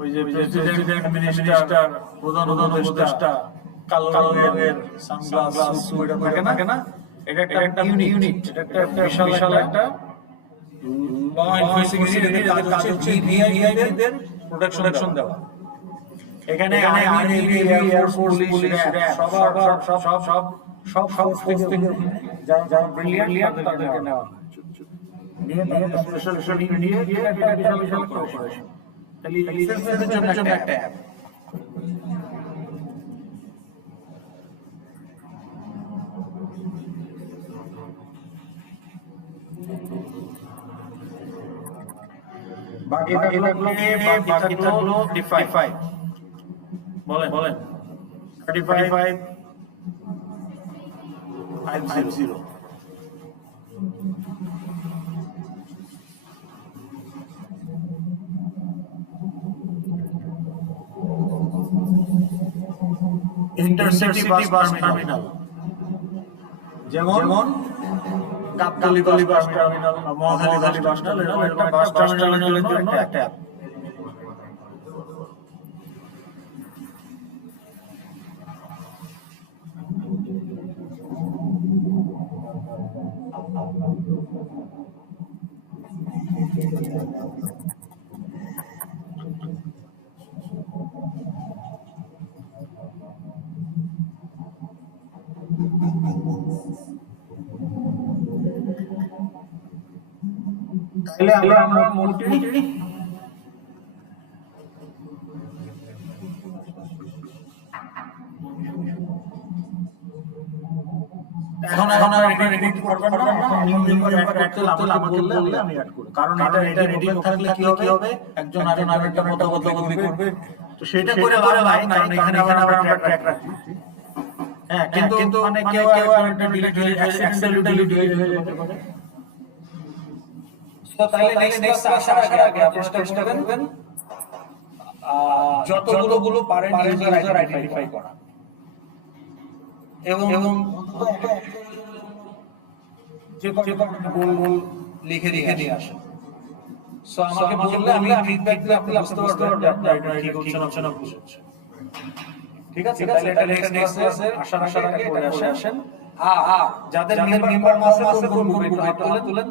ওই যে প্রেসিডেন্ট মিনিস্টার প্রধান উপদেষ্টা কালো রঙের সানগ্লাস ওইটা থাকে না এটা একটা ইউনিট এটা একটা বিশাল একটা ল এনফোর্সিং এর কাজ হচ্ছে ভিআইপিদের প্রোটেকশন দেওয়া। এখানে আর্মি এয়ার ফোর্স পুলিশ সব ফোর্স থেকে যারা ব্রিলিয়ান্ট তাদেরকে নেওয়া নিয়ে স্পেশাল নিয়ে একটা বিশাল অপারেশন তাহলে এক্সেসের জন্য একটা অ্যাপ বাকি থাকলো 35 বলেন 35 50 ইন্টারসিটি বাস টার্মিনাল যেমন Gabtoli bus terminal, Mohakhali bus terminal, একটা বাস টার্মিনালের জন্য একটা অ্যাপ। তাহলে আমরা মোটামুটি এখন আর এডিট করবেন না, এখন নিউ মেম্বার অ্যাড করতে হলে আমাকে বললে আমি অ্যাড করব। কারণ এটা রেডি থাকলে কি হবে, একজন আরেকটা কথা করবে, তো সেটা করে লাভ নাই, কারণ এখানে আবার আমরা ট্র্যাক রাখি। হ্যাঁ, কিন্তু মানে কেউ একটা ডিলিট হয়ে অ্যাক্সিডেন্টালি ডিলিট হয়ে যেতে পারে। তো তাহলে নেক্সট আসার আগে আপনারা চেষ্টা করবেন যতগুলো পারেন ইউজার আইডেন্টিফাই করা এবং যে গোল লিখে নিয়ে আসেন। সো আমাকে বললে আমি ফিডব্যাক দিলে আপনি বুঝতে পারবেন আপনার এটা ঠিক হচ্ছে না ভুল হচ্ছে। ঠিক আছে, তাহলে এটা নেক্সট ক্লাসে আসার আগে এটা করে আসেন। যাদের মেম্বার মাস আছে কোন গ্রুপে তুলেন,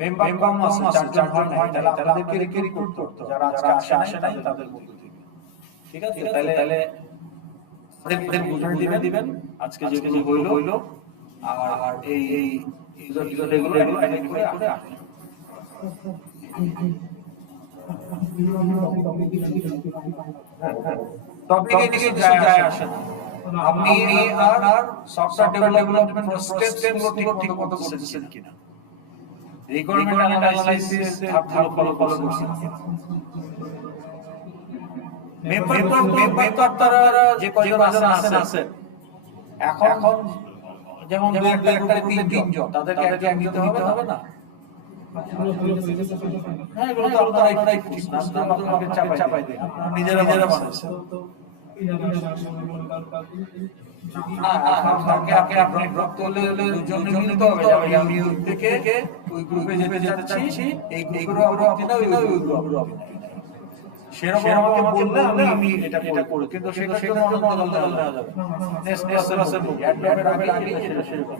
মেম্বার মাস চারজন হয় না, তাদেরকে রিক্রুট করতে যারা আজকে আসে নাই তাদের মধ্যে থেকে। ঠিক আছে, তাহলে তাদের বুঝিয়ে দিবেন আজকে যেগুলো হইলো, আর এই ইউজার এগুলো আইডেন্টিফাই করে আসেন। টপিকে কিছু যায় আসে না, আপনি আর সফটওয়্যার ডেভেলপমেন্ট স্টেপগুলো ঠিক মতো করতেছেন কিনা, রিকোয়ারমেন্ট অ্যানালাইসিস ধাপগুলো ফলো করছেন কিনা। মেম্বার তারা যে কয়জন আছেন এখন, যেমন দুই একটা গ্রুপে তিনজন, তাদেরকে একটা নিতে হবে না। হ্যাঁ, এগুলো তো আপনারা ঠিক না, আপনাকে চাপাই দেন, নিজেরা বানাচ্ছেন। আপনি ড্রপ করলে দুজন নিতে হবে, যে আমি ওই থেকে ওই গ্রুপে যেতে চাচ্ছি, এই গ্রুপে আপনি না, ওই গ্রুপে আপনি না। সেরকম আমাকে বললে আমি এটা করে, কিন্তু সেটার জন্য অন্য দল নেওয়া যাবে। নেক্সট ক্লাসে বলি, অ্যাডমিনের আগে এটা সেরকম।